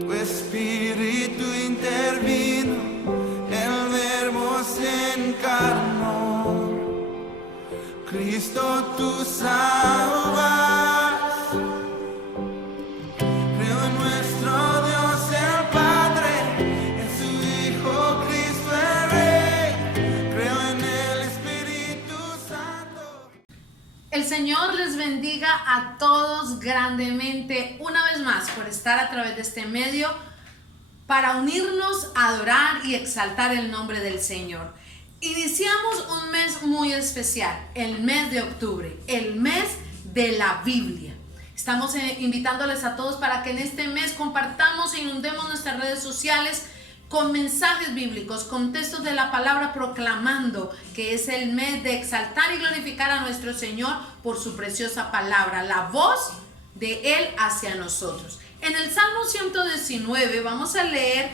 Tu espíritu intervino, el verbo se encarnó. Cristo, tú salvas. Creo en nuestro Dios el Padre, en su Hijo Cristo el Rey. Creo en el Espíritu Santo. El Señor les bendiga a todos grandemente una vez más por estar a través de este medio para unirnos, adorar y exaltar el nombre del Señor. Iniciamos un mes muy especial, el mes de octubre, el mes de la Biblia. Estamos invitándoles a todos para que en este mes compartamos e inundemos nuestras redes sociales con mensajes bíblicos, con textos de la palabra, proclamando que es el mes de exaltar y glorificar a nuestro Señor por su preciosa palabra, la voz de Él hacia nosotros. En el Salmo 119 vamos a leer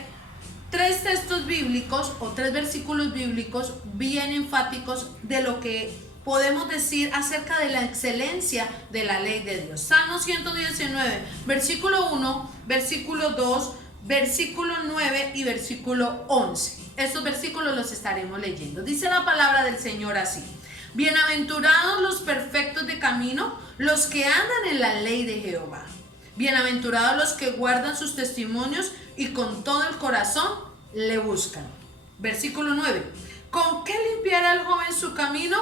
3 textos bíblicos o 3 versículos bíblicos bien enfáticos de lo que podemos decir acerca de la excelencia de la ley de Dios. Salmo 119, versículo 1, versículo 2, versículo 9 y versículo 11. Estos versículos los estaremos leyendo. Dice la palabra del Señor así: bienaventurados los perfectos de camino, los que andan en la ley de Jehová. Bienaventurados los que guardan sus testimonios y con todo el corazón le buscan. Versículo 9. ¿Con qué limpiará el joven su camino?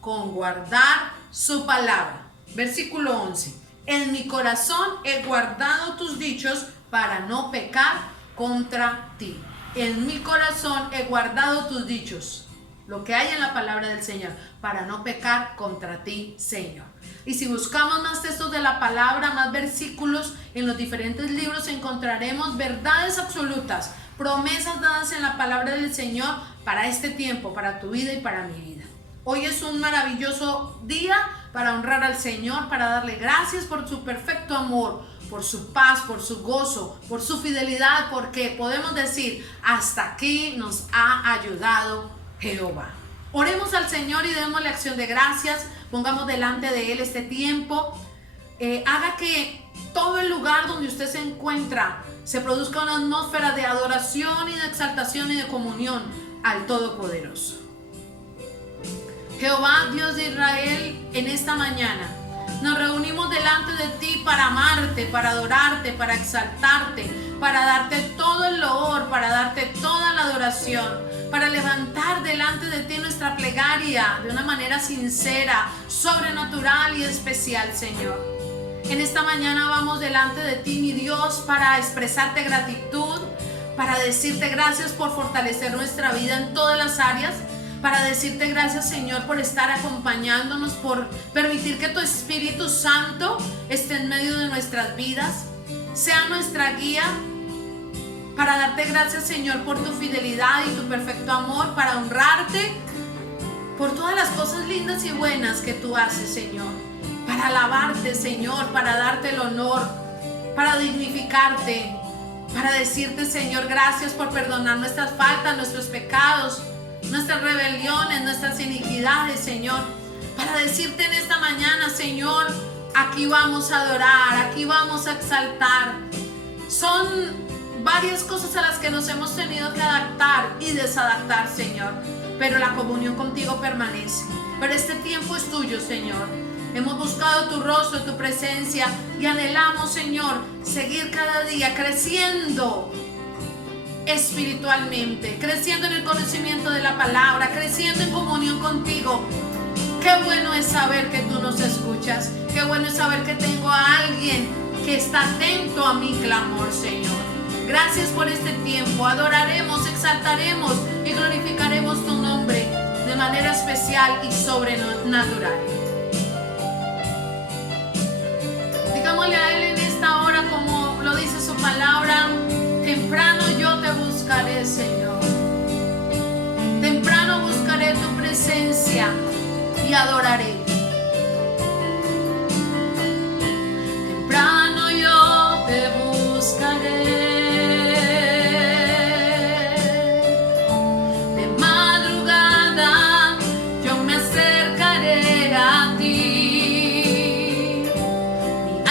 Con guardar su palabra. Versículo 11. En mi corazón he guardado tus dichos para no pecar contra ti. En mi corazón he guardado tus dichos, lo que hay en la palabra del Señor, para no pecar contra ti, Señor. Y si buscamos más textos de la palabra, más versículos en los diferentes libros, encontraremos verdades absolutas, promesas dadas en la palabra del Señor para este tiempo, para tu vida y para mi vida. Hoy es un maravilloso día para honrar al Señor, para darle gracias por su perfecto amor, por su paz, por su gozo, por su fidelidad, porque podemos decir, hasta aquí nos ha ayudado Jehová. Oremos al Señor y démosle acción de gracias, pongamos delante de Él este tiempo, haga que todo el lugar donde usted se encuentra se produzca una atmósfera de adoración y de exaltación y de comunión al Todopoderoso. Jehová, Dios de Israel, en esta mañana nos reunimos delante de ti para amarte, para adorarte, para exaltarte, para darte todo el loor, para darte toda la adoración, para levantar delante de ti nuestra plegaria de una manera sincera, sobrenatural y especial, Señor. En esta mañana vamos delante de ti, mi Dios, para expresarte gratitud, para decirte gracias por fortalecer nuestra vida en todas las áreas, para decirte gracias, Señor, por estar acompañándonos, por permitir que tu Espíritu Santo esté en medio de nuestras vidas, sea nuestra guía, para darte gracias, Señor, por tu fidelidad y tu perfecto amor, para honrarte por todas las cosas lindas y buenas que tú haces, Señor, para alabarte, Señor, para darte el honor, para dignificarte, para decirte, Señor, gracias por perdonar nuestras faltas, nuestros pecados, nuestras rebeliones, nuestras iniquidades, Señor, para decirte en esta mañana, Señor, aquí vamos a adorar, aquí vamos a exaltar. Son varias cosas a las que nos hemos tenido que adaptar y desadaptar, Señor, pero la comunión contigo permanece. Pero este tiempo es tuyo, Señor. Hemos buscado tu rostro, tu presencia y anhelamos, Señor, seguir cada día creciendo espiritualmente, creciendo en el conocimiento de la palabra, creciendo en comunión contigo. Qué bueno es saber que tú nos escuchas, qué bueno es saber que tengo a alguien que está atento a mi clamor, Señor. Gracias por este tiempo, adoraremos, exaltaremos y glorificaremos tu nombre de manera especial y sobrenatural. Digámosle a Él en esta hora, como lo dice su palabra: temprano yo te buscaré, Señor. Temprano buscaré tu presencia y adoraré. Temprano yo te buscaré. De madrugada yo me acercaré a ti. Mi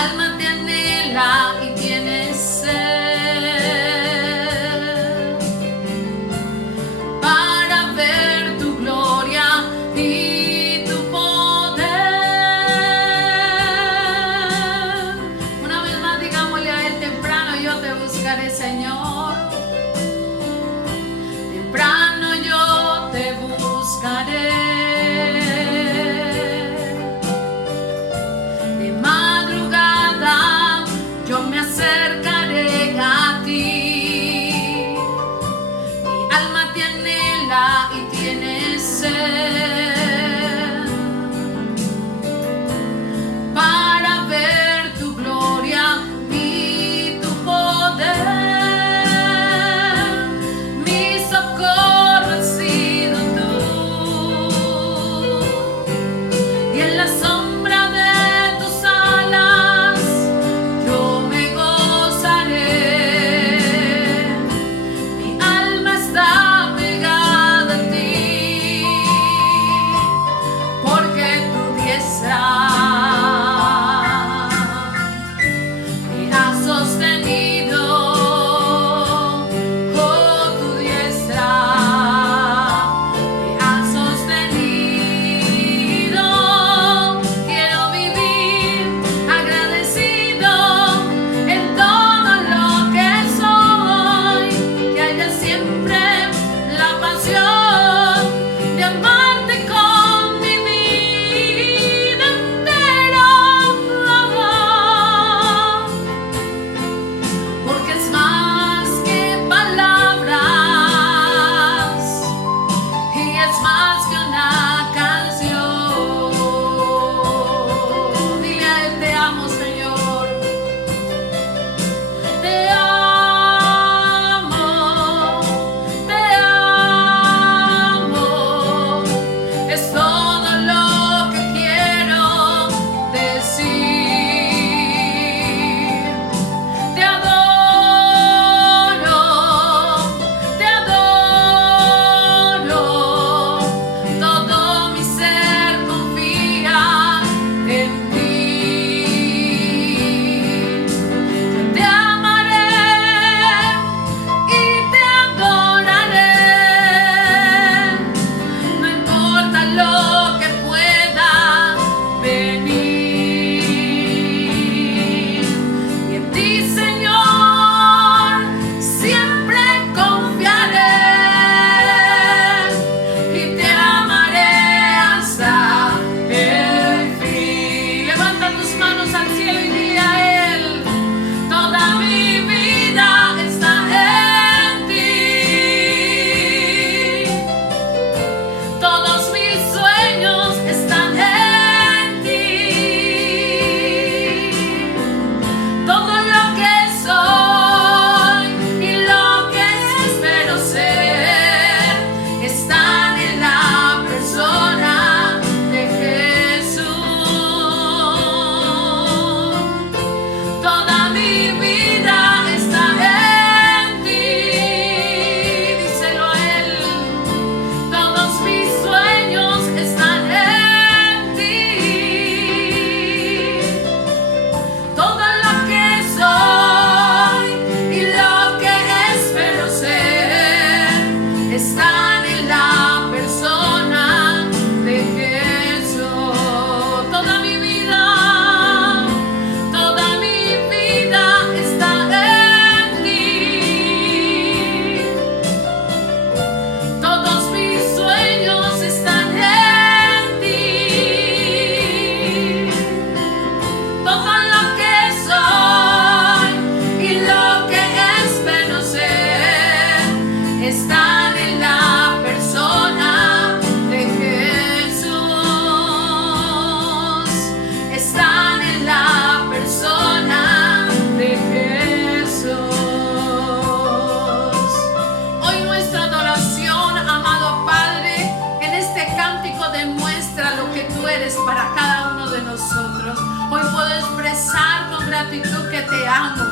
actitud que te amo,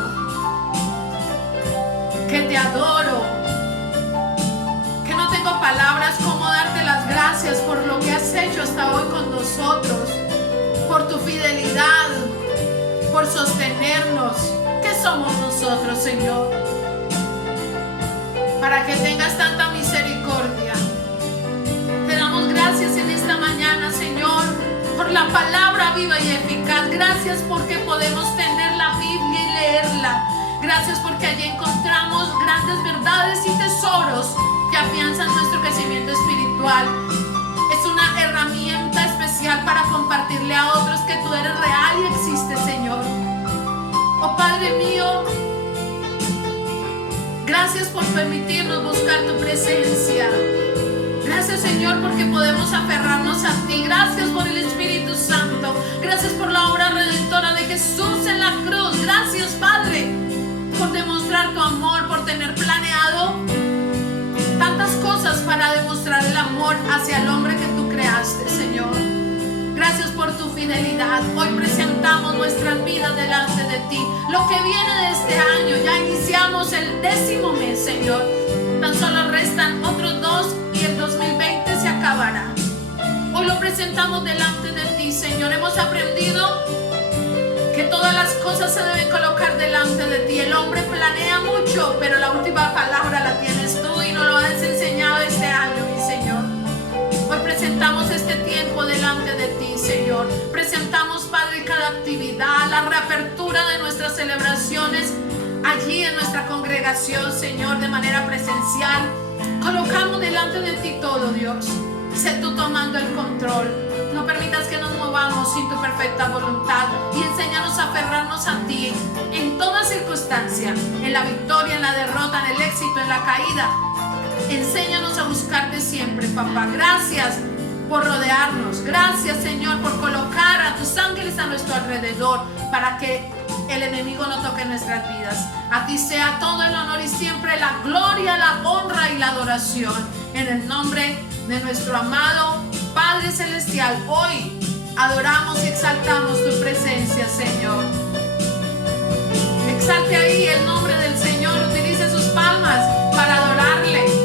que te adoro, que no tengo palabras como darte las gracias por lo que has hecho hasta hoy con nosotros, por tu fidelidad, por sostenernos. ¿Qué somos nosotros, Señor, para que tengas tanta misericordia? Te damos gracias en esta mañana, Señor, por la palabra viva y eficaz. Gracias porque podemos tener la Biblia y leerla. Gracias porque allí encontramos grandes verdades y tesoros que afianzan nuestro crecimiento espiritual. Es una herramienta especial para compartirle a otros que tú eres real y existes, Señor. Oh Padre mío, gracias por permitirnos buscar tu presencia. Gracias, Señor, porque podemos aferrarnos a ti. Gracias por el Espíritu Santo. Gracias por la obra redentora de Jesús en la cruz. Gracias, Padre, por demostrar tu amor, por tener planeado tantas cosas para demostrar el amor hacia el hombre que tú creaste, Señor. Gracias por tu fidelidad. Hoy presentamos nuestras vidas delante de ti. Lo que viene de este año, ya iniciamos el 10º mes, Señor. Tan solo restan otros 2 y el 2020 se acabará. Hoy lo presentamos delante de ti, Señor. Hemos aprendido que todas las cosas se deben colocar delante de ti. El hombre planea mucho, pero la última palabra la tienes tú y nos lo has enseñado este año, mi Señor. Hoy presentamos este tiempo delante de ti, Señor. Presentamos, Padre, cada actividad, la reapertura de nuestras celebraciones allí en nuestra congregación, Señor, de manera presencial. Colocamos delante de ti todo, Dios. Sé tú tomando el control. No permitas que nos movamos sin tu perfecta voluntad y enséñanos a aferrarnos a ti en toda circunstancia, en la victoria, en la derrota, en el éxito, en la caída. Enséñanos a buscarte siempre, papá. Gracias por rodearnos. Gracias, Señor, por colocar a tus ángeles a nuestro alrededor para que el enemigo no toque nuestras vidas. A ti sea todo el honor y siempre la gloria, la honra y la adoración. En el nombre de nuestro amado Padre Celestial, hoy adoramos y exaltamos tu presencia, Señor. Exalte ahí el nombre del Señor. Utilice sus palmas para adorarle.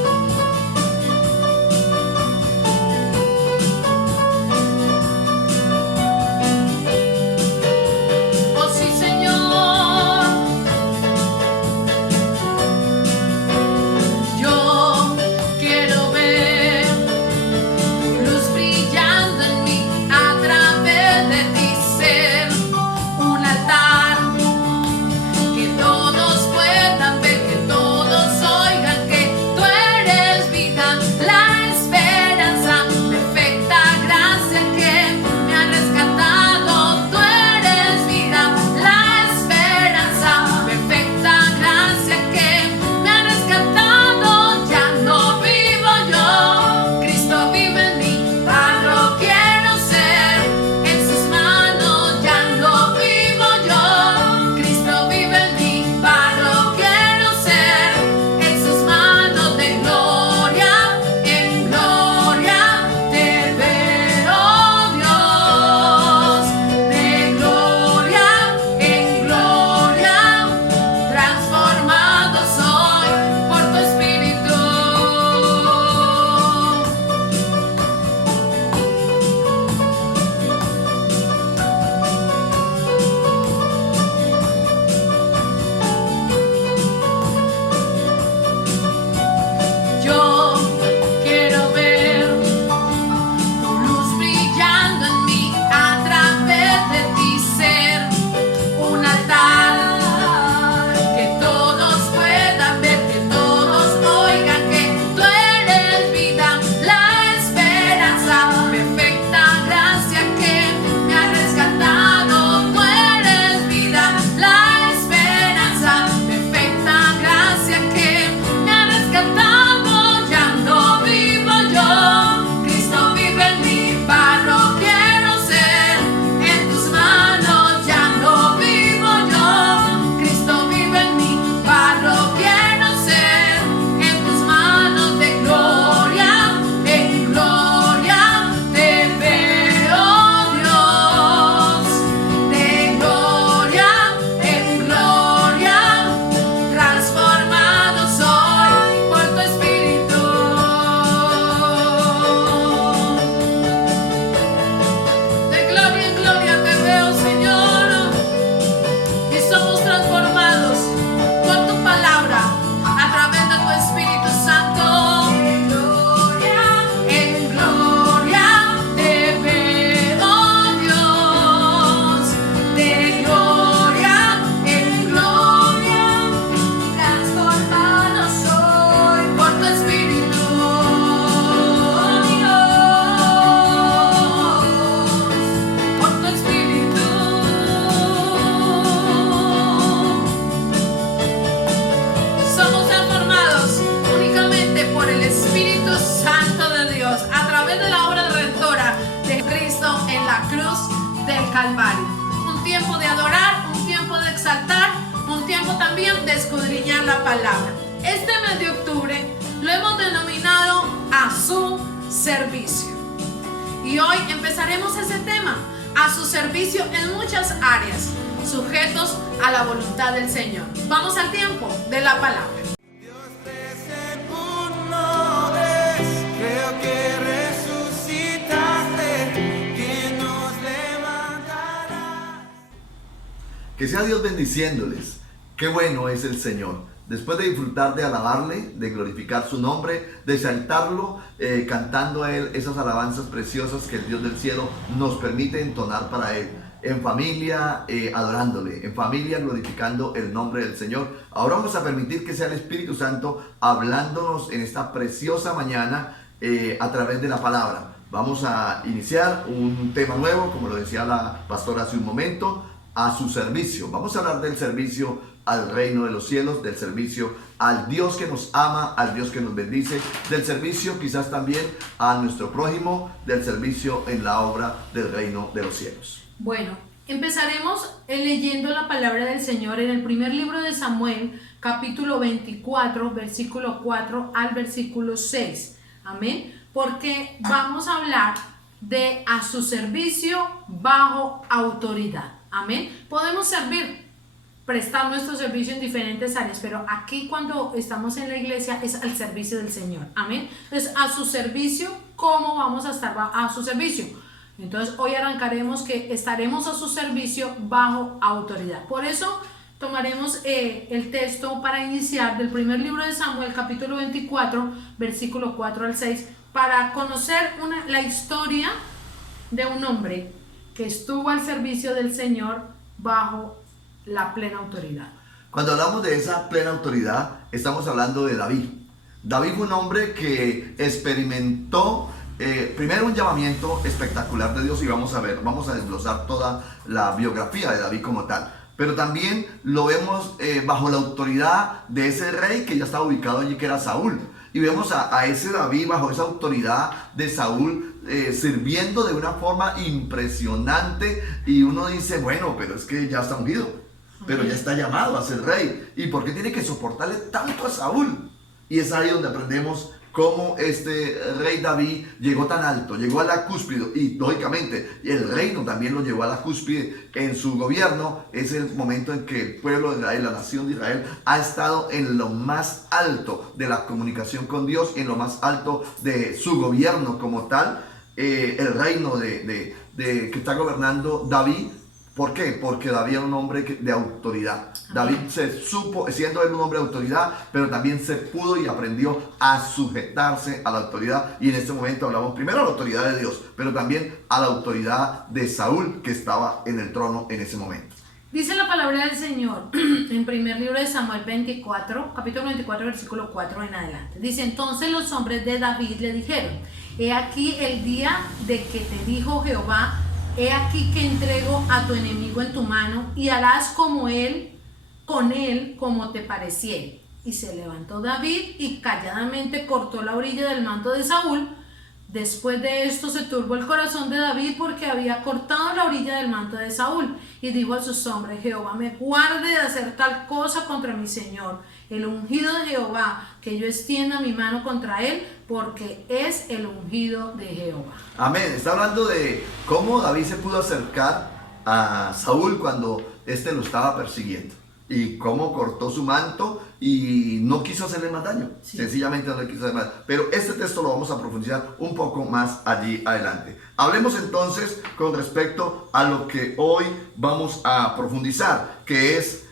palabra. Este mes de octubre lo hemos denominado a su servicio. Y hoy empezaremos ese tema, a su servicio en muchas áreas, sujetos a la voluntad del Señor. Vamos al tiempo de la palabra. Dios tres en uno es, creo que resucitaste, que nos levantarás. Que sea Dios bendiciéndoles. Qué bueno es el Señor. Después de disfrutar de alabarle, de glorificar su nombre, de exaltarlo, cantando a Él esas alabanzas preciosas que el Dios del cielo nos permite entonar para Él. En familia, adorándole, en familia, glorificando el nombre del Señor. Ahora vamos a permitir que sea el Espíritu Santo hablándonos en esta preciosa mañana a través de la palabra. Vamos a iniciar un tema nuevo, como lo decía la pastora hace un momento, a su servicio. Vamos a hablar del servicio al reino de los cielos, del servicio al Dios que nos ama, al Dios que nos bendice, del servicio quizás también a nuestro prójimo, del servicio en la obra del reino de los cielos. Bueno, empezaremos leyendo la palabra del Señor en el primer libro de Samuel, capítulo 24, versículo 4 al versículo 6. Amén. Porque vamos a hablar de a su servicio bajo autoridad. Amén. Podemos servir, prestar nuestro servicio en diferentes áreas, pero aquí cuando estamos en la iglesia es al servicio del Señor. Amén. Entonces, a su servicio, ¿cómo vamos a estar a su servicio? Entonces, hoy arrancaremos que estaremos a su servicio bajo autoridad. Por eso, tomaremos el texto para iniciar del primer libro de Samuel, capítulo 24, versículo 4 al 6, para conocer la historia de un hombre que estuvo al servicio del Señor bajo la plena autoridad. Cuando hablamos de esa plena autoridad, estamos hablando de David. David fue un hombre que experimentó primero un llamamiento espectacular de Dios, y vamos a desglosar toda la biografía de David como tal. Pero también lo vemos bajo la autoridad de ese rey que ya estaba ubicado allí, que era Saúl. Y vemos a ese David bajo esa autoridad de Saúl, sirviendo de una forma impresionante. Y uno dice, bueno, pero es que ya está ungido, pero ya está llamado a ser rey. ¿Y por qué tiene que soportarle tanto a Saúl? Y es ahí donde aprendemos cómo este rey David llegó tan alto, llegó a la cúspide, y lógicamente el reino también lo llevó a la cúspide en su gobierno. Es el momento en que el pueblo de Israel, la nación de Israel, ha estado en lo más alto de la comunicación con Dios, en lo más alto de su gobierno como tal, el reino que está gobernando David. ¿Por qué? Porque David era un hombre de autoridad. David se supo, siendo él un hombre de autoridad, pero también se pudo y aprendió a sujetarse a la autoridad. Y en este momento hablamos primero a la autoridad de Dios, pero también a la autoridad de Saúl, que estaba en el trono en ese momento. Dice la palabra del Señor en primer libro de Samuel 24, capítulo 24, versículo 4 en adelante. Dice: entonces los hombres de David le dijeron: he aquí el día de que te dijo Jehová, he aquí que entrego a tu enemigo en tu mano, y harás con él como te pareciere. Y se levantó David y calladamente cortó la orilla del manto de Saúl. Después de esto se turbó el corazón de David porque había cortado la orilla del manto de Saúl, y dijo a sus hombres: Jehová me guarde de hacer tal cosa contra mi señor, el ungido de Jehová, que yo extienda mi mano contra él, porque es el ungido de Jehová. Amén. Está hablando de cómo David se pudo acercar a Saúl cuando éste lo estaba persiguiendo, y cómo cortó su manto y no quiso hacerle más daño. Sí. Sencillamente no le quiso hacer más. Pero este texto lo vamos a profundizar un poco más allí adelante. Hablemos entonces con respecto a lo que hoy vamos a profundizar, que es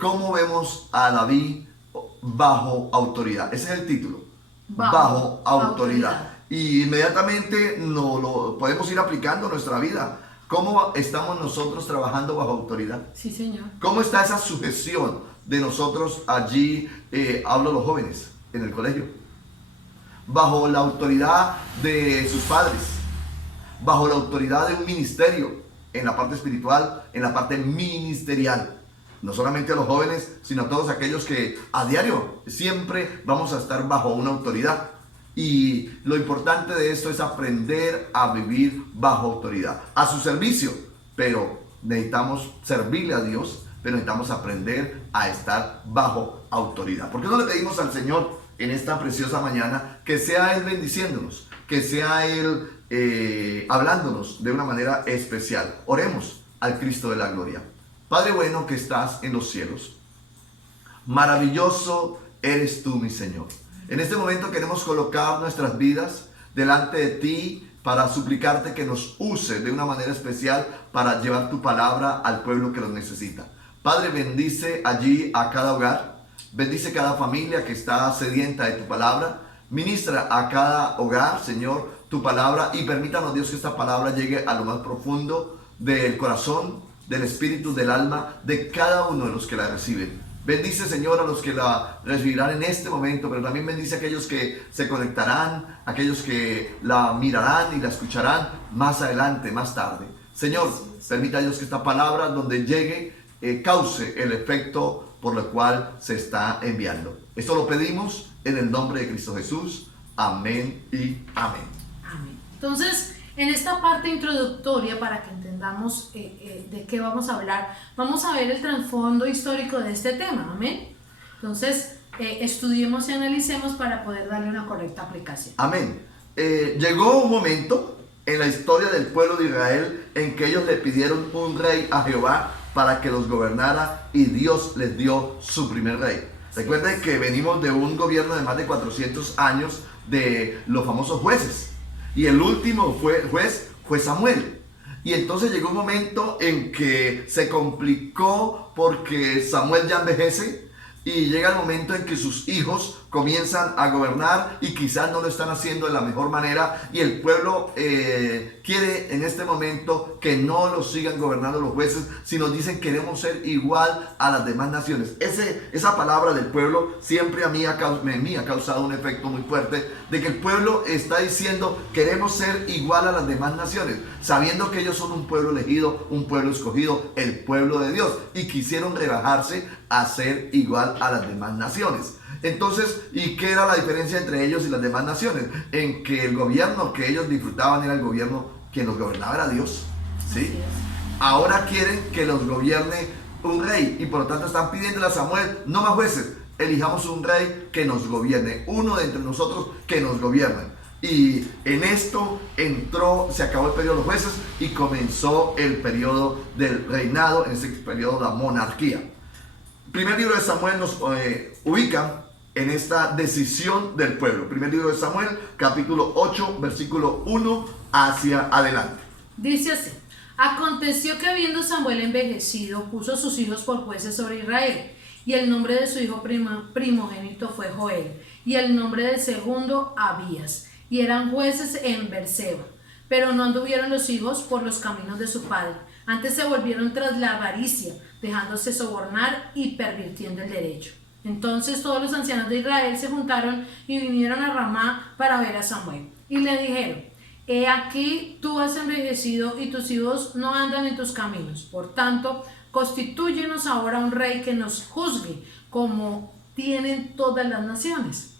cómo vemos a David bajo autoridad. Ese es el título, bajo autoridad. Y inmediatamente lo podemos ir aplicando a nuestra vida. ¿Cómo estamos nosotros trabajando bajo autoridad? Sí, Señor. ¿Cómo está esa sujeción de nosotros allí? Hablo a los jóvenes en el colegio. Bajo la autoridad de sus padres. Bajo la autoridad de un ministerio, en la parte espiritual, en la parte ministerial. No solamente a los jóvenes, sino a todos aquellos que a diario siempre vamos a estar bajo una autoridad. Y lo importante de esto es aprender a vivir bajo autoridad, a su servicio. Pero necesitamos servirle a Dios, pero necesitamos aprender a estar bajo autoridad. ¿Por qué no le pedimos al Señor en esta preciosa mañana que sea Él bendiciéndonos, que sea Él hablándonos de una manera especial? Oremos al Cristo de la gloria. Padre bueno que estás en los cielos, maravilloso eres tú, mi Señor. En este momento queremos colocar nuestras vidas delante de ti para suplicarte que nos use de una manera especial para llevar tu palabra al pueblo que lo necesita. Padre, bendice allí a cada hogar, bendice cada familia que está sedienta de tu palabra, ministra a cada hogar, Señor, tu palabra, y permítanos, Dios, que esta palabra llegue a lo más profundo del corazón, del espíritu, del alma de cada uno de los que la reciben. Bendice, Señor, a los que la recibirán en este momento, pero también bendice a aquellos que se conectarán, aquellos que la mirarán y la escucharán más adelante, más tarde. Señor, permita a Dios que esta palabra, donde llegue, cause el efecto por el cual se está enviando. Esto lo pedimos en el nombre de Cristo Jesús. Amén y amén. Amén. Entonces, en esta parte introductoria, para que entendamos de qué vamos a hablar, vamos a ver el trasfondo histórico de este tema. Amén. Entonces, estudiemos y analicemos para poder darle una correcta aplicación. Amén. Llegó un momento en la historia del pueblo de Israel en que ellos le pidieron un rey a Jehová para que los gobernara, y Dios les dio su primer rey. Recuerden que venimos de un gobierno de más de 400 años de los famosos jueces, y el último juez fue Samuel. Y entonces llegó un momento en que se complicó porque Samuel ya envejece, y llega el momento en que sus hijos comienzan a gobernar y quizás no lo están haciendo de la mejor manera, y el pueblo quiere en este momento que no lo sigan gobernando los jueces, sino dicen queremos ser igual a las demás naciones. Esa palabra del pueblo siempre a mí ha causado un efecto muy fuerte, de que el pueblo está diciendo queremos ser igual a las demás naciones, sabiendo que ellos son un pueblo elegido, un pueblo escogido, el pueblo de Dios, y quisieron rebajarse a ser igual a las demás naciones. Entonces, ¿y qué era la diferencia entre ellos y las demás naciones? En que el gobierno que ellos disfrutaban era el gobierno que los gobernaba era Dios, ¿sí? Ahora quieren que los gobierne un rey, y por lo tanto están pidiéndole a Samuel, no más jueces, elijamos un rey que nos gobierne, uno de entre nosotros que nos gobierne. Y en esto se acabó el periodo de los jueces y comenzó el periodo del reinado, en ese periodo de la monarquía. El primer libro de Samuel nos ubica en esta decisión del pueblo. Primer libro de Samuel, capítulo 8, versículo 1 hacia adelante. Dice así: aconteció que habiendo Samuel envejecido, puso a sus hijos por jueces sobre Israel, y el nombre de su hijo primogénito fue Joel, y el nombre del segundo Abías, y eran jueces en Berseba. Pero no anduvieron los hijos por los caminos de su padre, antes se volvieron tras la avaricia, dejándose sobornar y pervirtiendo el derecho. Entonces todos los ancianos de Israel se juntaron y vinieron a Ramá para ver a Samuel, y le dijeron: he aquí tú has envejecido y tus hijos no andan en tus caminos, por tanto constitúyenos ahora un rey que nos juzgue como tienen todas las naciones.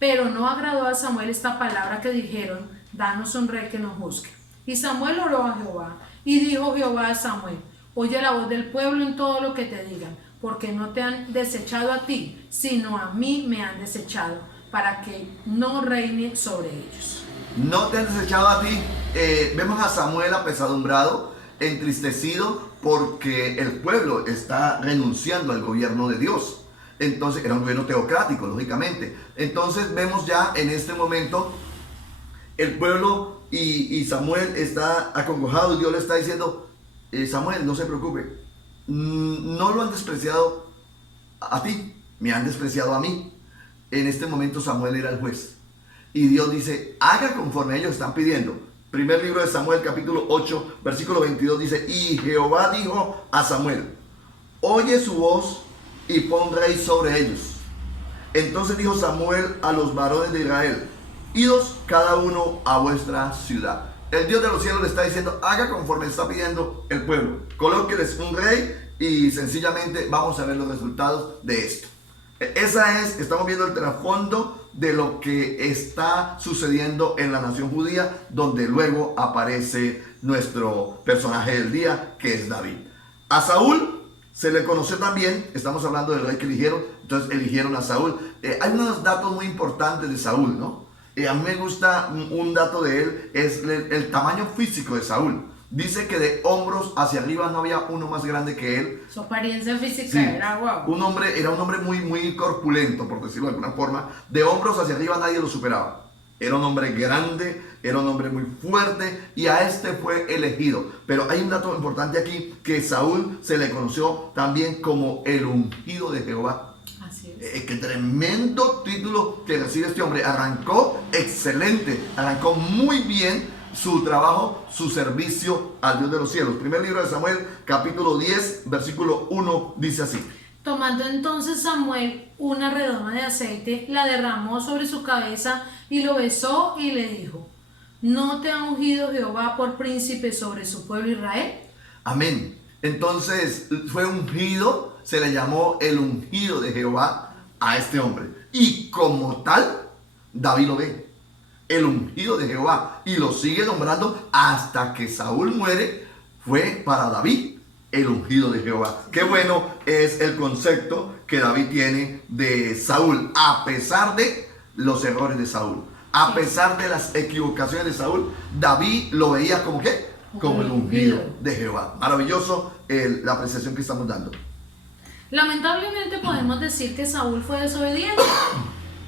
Pero no agradó a Samuel esta palabra que dijeron: danos un rey que nos juzgue. Y Samuel oró a Jehová, y dijo Jehová a Samuel: oye la voz del pueblo en todo lo que te digan, porque no te han desechado a ti, sino a mí me han desechado, para que no reine sobre ellos. No te han desechado a ti. Vemos a Samuel apesadumbrado, entristecido, porque el pueblo está renunciando al gobierno de Dios. Entonces, era un gobierno teocrático, lógicamente. Entonces vemos ya en este momento el pueblo y Samuel está acongojado, y Dios le está diciendo: Samuel, no se preocupe, no lo han despreciado a ti, me han despreciado a mí. En este momento Samuel era el juez, y Dios dice: haga conforme ellos están pidiendo. Primer libro de Samuel, capítulo 8, versículo 22 dice: y Jehová dijo a Samuel: oye su voz y pon rey sobre ellos. Entonces dijo Samuel a los varones de Israel: idos cada uno a vuestra ciudad. El Dios de los cielos le está diciendo: haga conforme está pidiendo el pueblo, colóqueles un rey, y sencillamente vamos a ver los resultados de esto. Estamos viendo el trasfondo de lo que está sucediendo en la nación judía, donde luego aparece nuestro personaje del día, que es David. A Saúl Se le conoció también, estamos hablando del rey que eligieron, entonces eligieron a Saúl. Hay unos datos muy importantes de Saúl, ¿no? A mí me gusta un dato de él, es el tamaño físico de Saúl. Dice que de hombros hacia arriba no había uno más grande que él. Su apariencia física Sí, era wow. era un hombre muy corpulento, por decirlo de alguna forma. De hombros hacia arriba nadie lo superaba. Era un hombre grande, era un hombre muy fuerte y a este fue elegido. Pero hay un dato importante aquí, que Saúl se le conoció también como el ungido de Jehová. Así es. Qué tremendo título que recibe este hombre. Arrancó excelente, arrancó muy bien su trabajo, su servicio al Dios de los cielos. Primer libro de Samuel, capítulo 10, versículo 1, dice así. Tomando entonces Samuel una redoma de aceite, la derramó sobre su cabeza y lo besó y le dijo: ¿No te ha ungido Jehová por príncipe sobre su pueblo Israel? Amén. Entonces fue ungido, se le llamó el ungido de Jehová a este hombre. Y como tal, David lo ve, el ungido de Jehová, y lo sigue nombrando hasta que Saúl muere. Fue para David el ungido de Jehová. Qué bueno es el concepto que David tiene de Saúl, a pesar de los errores de Saúl, a pesar de las equivocaciones de Saúl. David lo veía como ¿qué? Como el ungido de Jehová. Maravilloso la apreciación que estamos dando. Lamentablemente podemos decir que Saúl fue desobediente.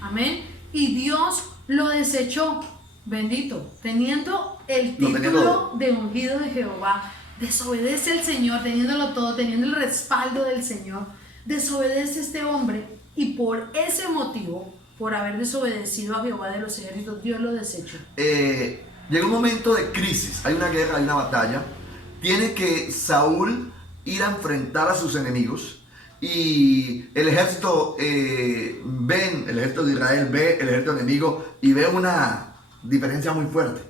Amén. Y Dios lo desechó. Bendito. Teniendo el título de ungido de Jehová, desobedece al Señor, teniéndolo todo, teniendo el respaldo del Señor. Desobedece a este hombre y por ese motivo, por haber desobedecido a Jehová de los ejércitos, Dios lo desechó. Llega un momento de crisis, hay una guerra, hay una batalla. Tiene que Saúl ir a enfrentar a sus enemigos. Y el ejército el ejército de Israel ve el ejército enemigo y ve una diferencia muy fuerte,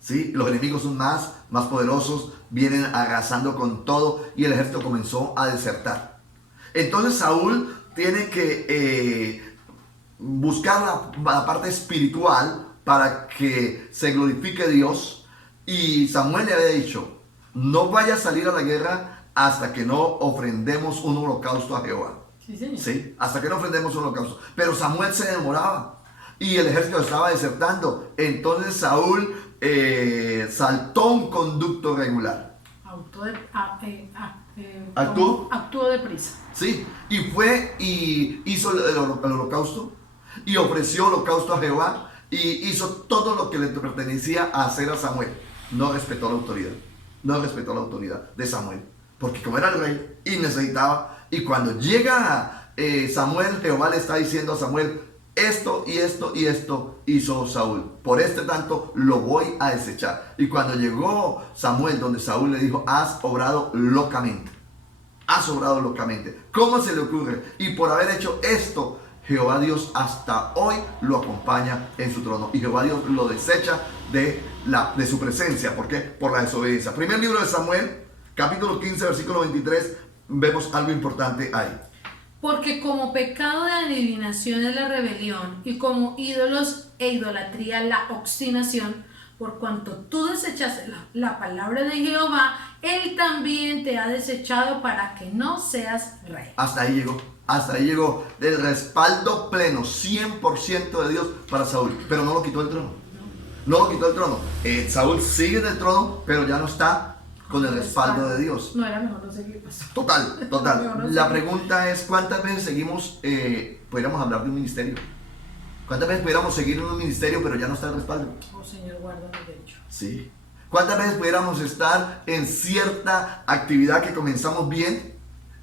¿sí? Los enemigos son más poderosos, vienen arrasando con todo y el ejército comenzó a desertar. Entonces Saúl tiene que buscar la parte espiritual para que se glorifique Dios. Y Samuel le había dicho: no vaya a salir a la guerra hasta que no ofrendemos un holocausto a Jehová. Sí, señor. ¿Sí? Hasta que no ofrendemos un holocausto. Pero Samuel se demoraba y el ejército estaba desertando. Entonces Saúl saltó un conducto regular. Actuó deprisa. Sí, y fue y hizo el holocausto y ofreció holocausto a Jehová y hizo todo lo que le pertenecía a hacer a Samuel. No respetó la autoridad. No respetó la autoridad de Samuel. Porque como era el rey y necesitaba, y cuando llega Samuel, Jehová le está diciendo a Samuel: esto y esto y esto hizo Saúl, por este tanto lo voy a desechar. Y cuando llegó Samuel donde Saúl le dijo: has obrado locamente, has obrado locamente. ¿Cómo se le ocurre? Y por haber hecho esto, Jehová Dios hasta hoy lo acompaña en su trono. Y Jehová Dios lo desecha de su presencia. ¿Por qué? Por la desobediencia. Primer libro de Samuel, capítulo 15, versículo 23, vemos algo importante ahí. Porque como pecado de adivinación es la rebelión, y como ídolos e idolatría la obstinación, por cuanto tú desechaste la palabra de Jehová, Él también te ha desechado para que no seas rey. Hasta ahí llegó el respaldo pleno, 100% de Dios para Saúl, pero no lo quitó del trono. No lo quitó del trono. Saúl sigue en el trono, pero ya no está con el respaldo de Dios. No, era mejor no seguir. Total. La pregunta es: ¿cuántas veces seguimos, pudiéramos hablar de un ministerio? ¿Cuántas veces pudiéramos seguir en un ministerio pero ya no está el respaldo? Oh Señor, guárdame de hecho. Sí. ¿Cuántas veces pudiéramos estar en cierta actividad que comenzamos bien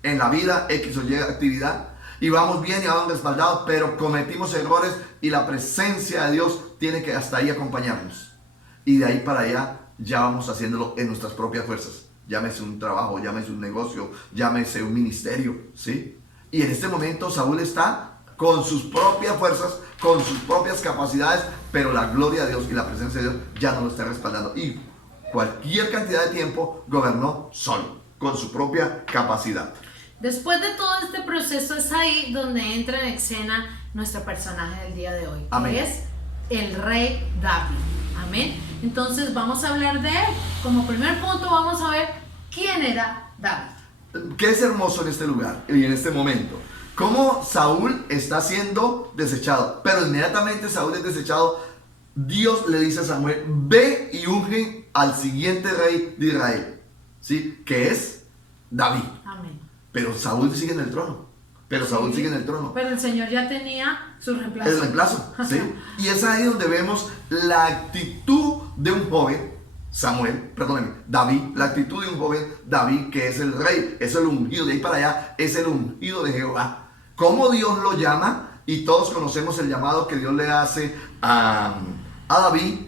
en la vida, X o Y actividad, y vamos bien y vamos respaldados, pero cometimos errores y la presencia de Dios tiene que hasta ahí acompañarnos? Y de ahí para allá ya vamos haciéndolo en nuestras propias fuerzas. Llámese un trabajo, llámese un negocio, llámese un ministerio, ¿sí? Y en este momento Saúl está con sus propias fuerzas, con sus propias capacidades, pero la gloria de Dios y la presencia de Dios ya no lo está respaldando. Y cualquier cantidad de tiempo gobernó solo, con su propia capacidad. Después de todo este proceso es ahí donde entra en escena nuestro personaje del día de hoy. Amén. Que es el rey David. Amén. Entonces vamos a hablar de él. Como primer punto vamos a ver quién era David. ¿Qué es hermoso en este lugar y en este momento? Cómo Saúl está siendo desechado, pero inmediatamente Saúl es desechado. Dios le dice a Samuel: ve y unge al siguiente rey de Israel, ¿sí? Que es David. Amén. Pero Saúl sigue en el trono. Pero Saúl sigue en el trono. Pero el Señor ya tenía su reemplazo. El reemplazo, ¿sí? Y es ahí donde vemos la actitud de un joven, David, la actitud de un joven David, que es el rey, es el ungido, de ahí para allá, es el ungido de Jehová. Cómo Dios lo llama, y todos conocemos el llamado que Dios le hace a David.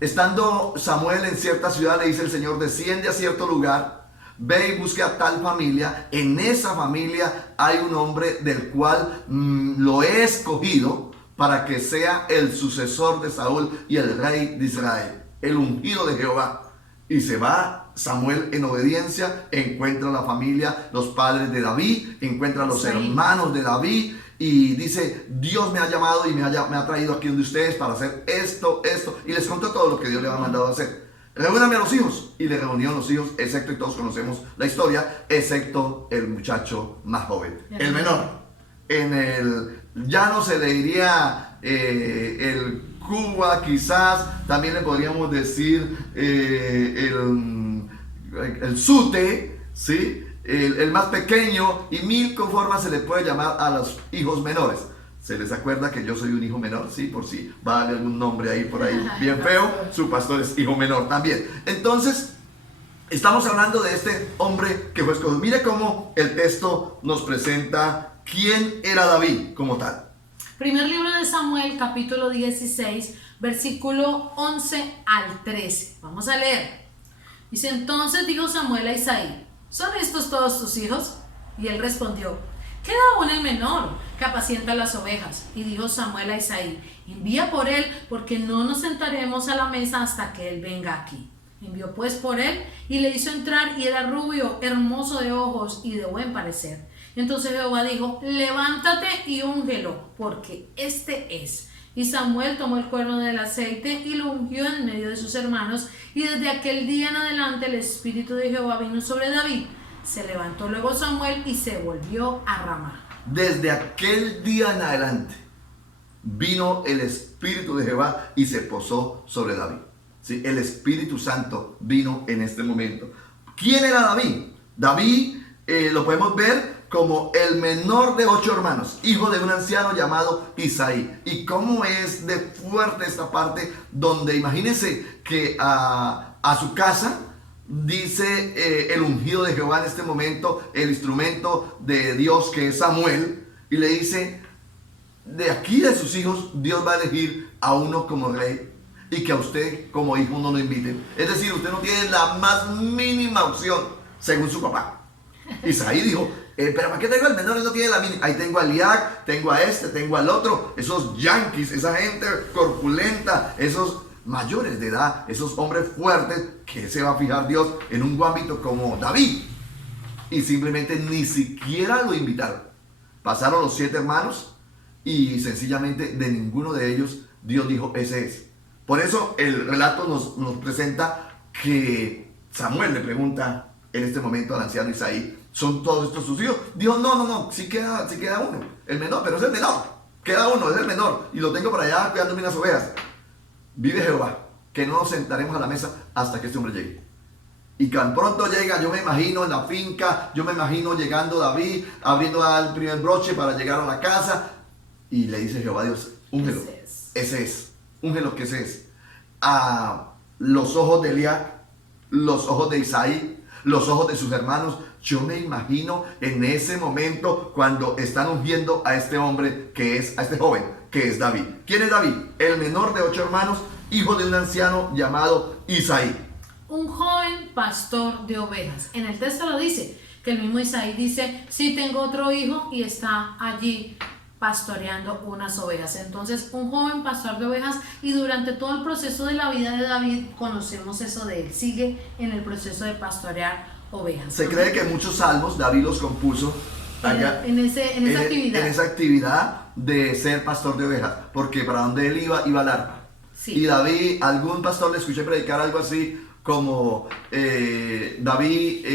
Estando Samuel en cierta ciudad, le dice el Señor: desciende a cierto lugar, ve y busque a tal familia. En esa familia hay un hombre del cual lo he escogido para que sea el sucesor de Saúl y el rey de Israel, el ungido de Jehová. Y se va Samuel en obediencia, encuentra la familia, los padres de David, encuentra los hermanos de David, y dice: Dios me ha llamado y me ha traído aquí donde ustedes para hacer esto, y les contó todo lo que Dios le ha mandado a hacer. Reúname a los hijos, y le reunió a los hijos, excepto, y todos conocemos la historia, excepto el muchacho más joven, el menor. Ya no se le diría el Cuba, quizás también le podríamos decir el Sute, ¿sí? El más pequeño, y mil formas se le puede llamar a los hijos menores. ¿Se les acuerda que yo soy un hijo menor? Sí, por si va a darle algún nombre ahí por ahí bien feo, su pastor es hijo menor también. Entonces, estamos hablando de este hombre que fue escogido. Mire cómo el texto nos presenta quién era David como tal. Primer libro de Samuel, capítulo 16, versículo 11 al 13. Vamos a leer. Dice: entonces dijo Samuel a Isaí: ¿son estos todos tus hijos? Y él respondió: queda aún el menor, que apacienta las ovejas. Y dijo Samuel a Isaí: envía por él, porque no nos sentaremos a la mesa hasta que él venga aquí. Envió pues por él, y le hizo entrar, y era rubio, hermoso de ojos y de buen parecer. Entonces Jehová dijo: levántate y úngelo, porque este es. Y Samuel tomó el cuerno del aceite y lo ungió en medio de sus hermanos, y desde aquel día en adelante el espíritu de Jehová vino sobre David. Se levantó luego Samuel y se volvió a Ramá. Desde aquel día en adelante vino el espíritu de Jehová y se posó sobre David. ¿Sí? El Espíritu Santo vino en este momento. ¿Quién era David? David lo podemos ver como el menor de 8 hermanos, hijo de un anciano llamado Isaí. Y cómo es de fuerte esta parte, donde imagínense que a su casa dice el ungido de Jehová en este momento, el instrumento de Dios que es Samuel, y le dice: de aquí de sus hijos Dios va a elegir a uno como rey, y que a usted como hijo no lo inviten. Es decir, usted no tiene la más mínima opción, según su papá. Isaí dijo: pero ¿para qué tengo el menor? No tiene la mínima. Ahí tengo a Liac, tengo a este, tengo al otro, esos yanquis, esa gente corpulenta, esos mayores de edad, esos hombres fuertes, que se va a fijar Dios en un ámbito como David. Y simplemente ni siquiera lo invitaron. Pasaron los 7 hermanos y sencillamente de ninguno de ellos Dios dijo: ese es. Por eso el relato nos presenta que Samuel le pregunta en este momento al anciano Isaí: ¿son todos estos tus hijos? Dijo: no, sí queda uno, el menor, pero es el menor, queda uno, es el menor, y lo tengo por allá cuidándome unas ovejas. Vive Jehová, que no nos sentaremos a la mesa hasta que este hombre llegue. Y tan pronto llega, yo me imagino en la finca, yo me imagino llegando David, abriendo el primer broche para llegar a la casa, y le dice Jehová Dios: úngelo, ese es, úngelo, que ese es. A los ojos de Eliab, los ojos de Isaí, los ojos de sus hermanos, yo me imagino en ese momento cuando están ungiendo a este hombre, a este joven, que es David. ¿Quién es David? El menor de 8 hermanos, hijo de un anciano llamado Isaí. Un joven pastor de ovejas. En el texto lo dice, que el mismo Isaí dice: sí, tengo otro hijo y está allí pastoreando unas ovejas. Entonces, un joven pastor de ovejas, y durante todo el proceso de la vida de David conocemos eso de él, sigue en el proceso de pastorear ovejas. Se cree que muchos salmos David los compuso allá en esa actividad de ser pastor de ovejas, porque para donde él iba al arpa. Sí. Y David, algún pastor le escuché predicar algo así: como David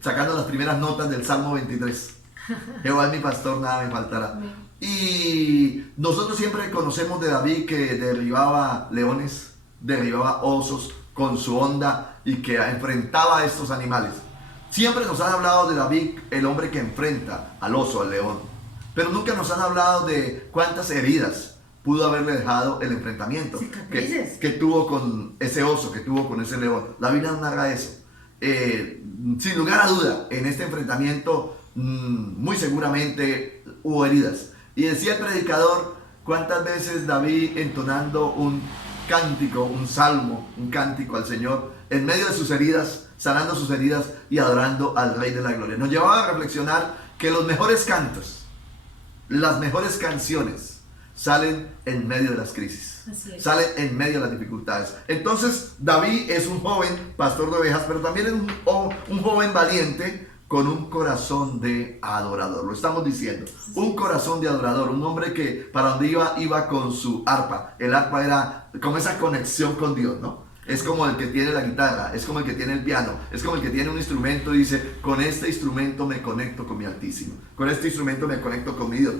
sacando las primeras notas del Salmo 23. Jehová es mi pastor, nada me faltará. Y nosotros siempre conocemos de David que derribaba leones, derribaba osos con su honda y que enfrentaba a estos animales. Siempre nos han hablado de David, el hombre que enfrenta al oso, al león. Pero nunca nos han hablado de cuántas heridas pudo haberle dejado el enfrentamiento que tuvo con ese oso, que tuvo con ese león. La Biblia no narra eso. Sin lugar a duda, en este enfrentamiento muy seguramente hubo heridas. Y decía el predicador, cuántas veces David entonando un cántico, un salmo, un cántico al Señor, en medio de sus heridas, sanando sus heridas y adorando al Rey de la Gloria. Nos llevaba a reflexionar que los mejores cantos, las mejores canciones salen en medio de las crisis, salen en medio de las dificultades. Entonces David es un joven pastor de ovejas, pero también es un joven valiente con un corazón de adorador. Lo estamos diciendo, un corazón de adorador, un hombre que para donde iba con su arpa. El arpa era como esa conexión con Dios, ¿no? Es como el que tiene la guitarra, es como el que tiene el piano, es como el que tiene un instrumento y dice, con este instrumento me conecto con mi Altísimo, con este instrumento me conecto con mi Dios.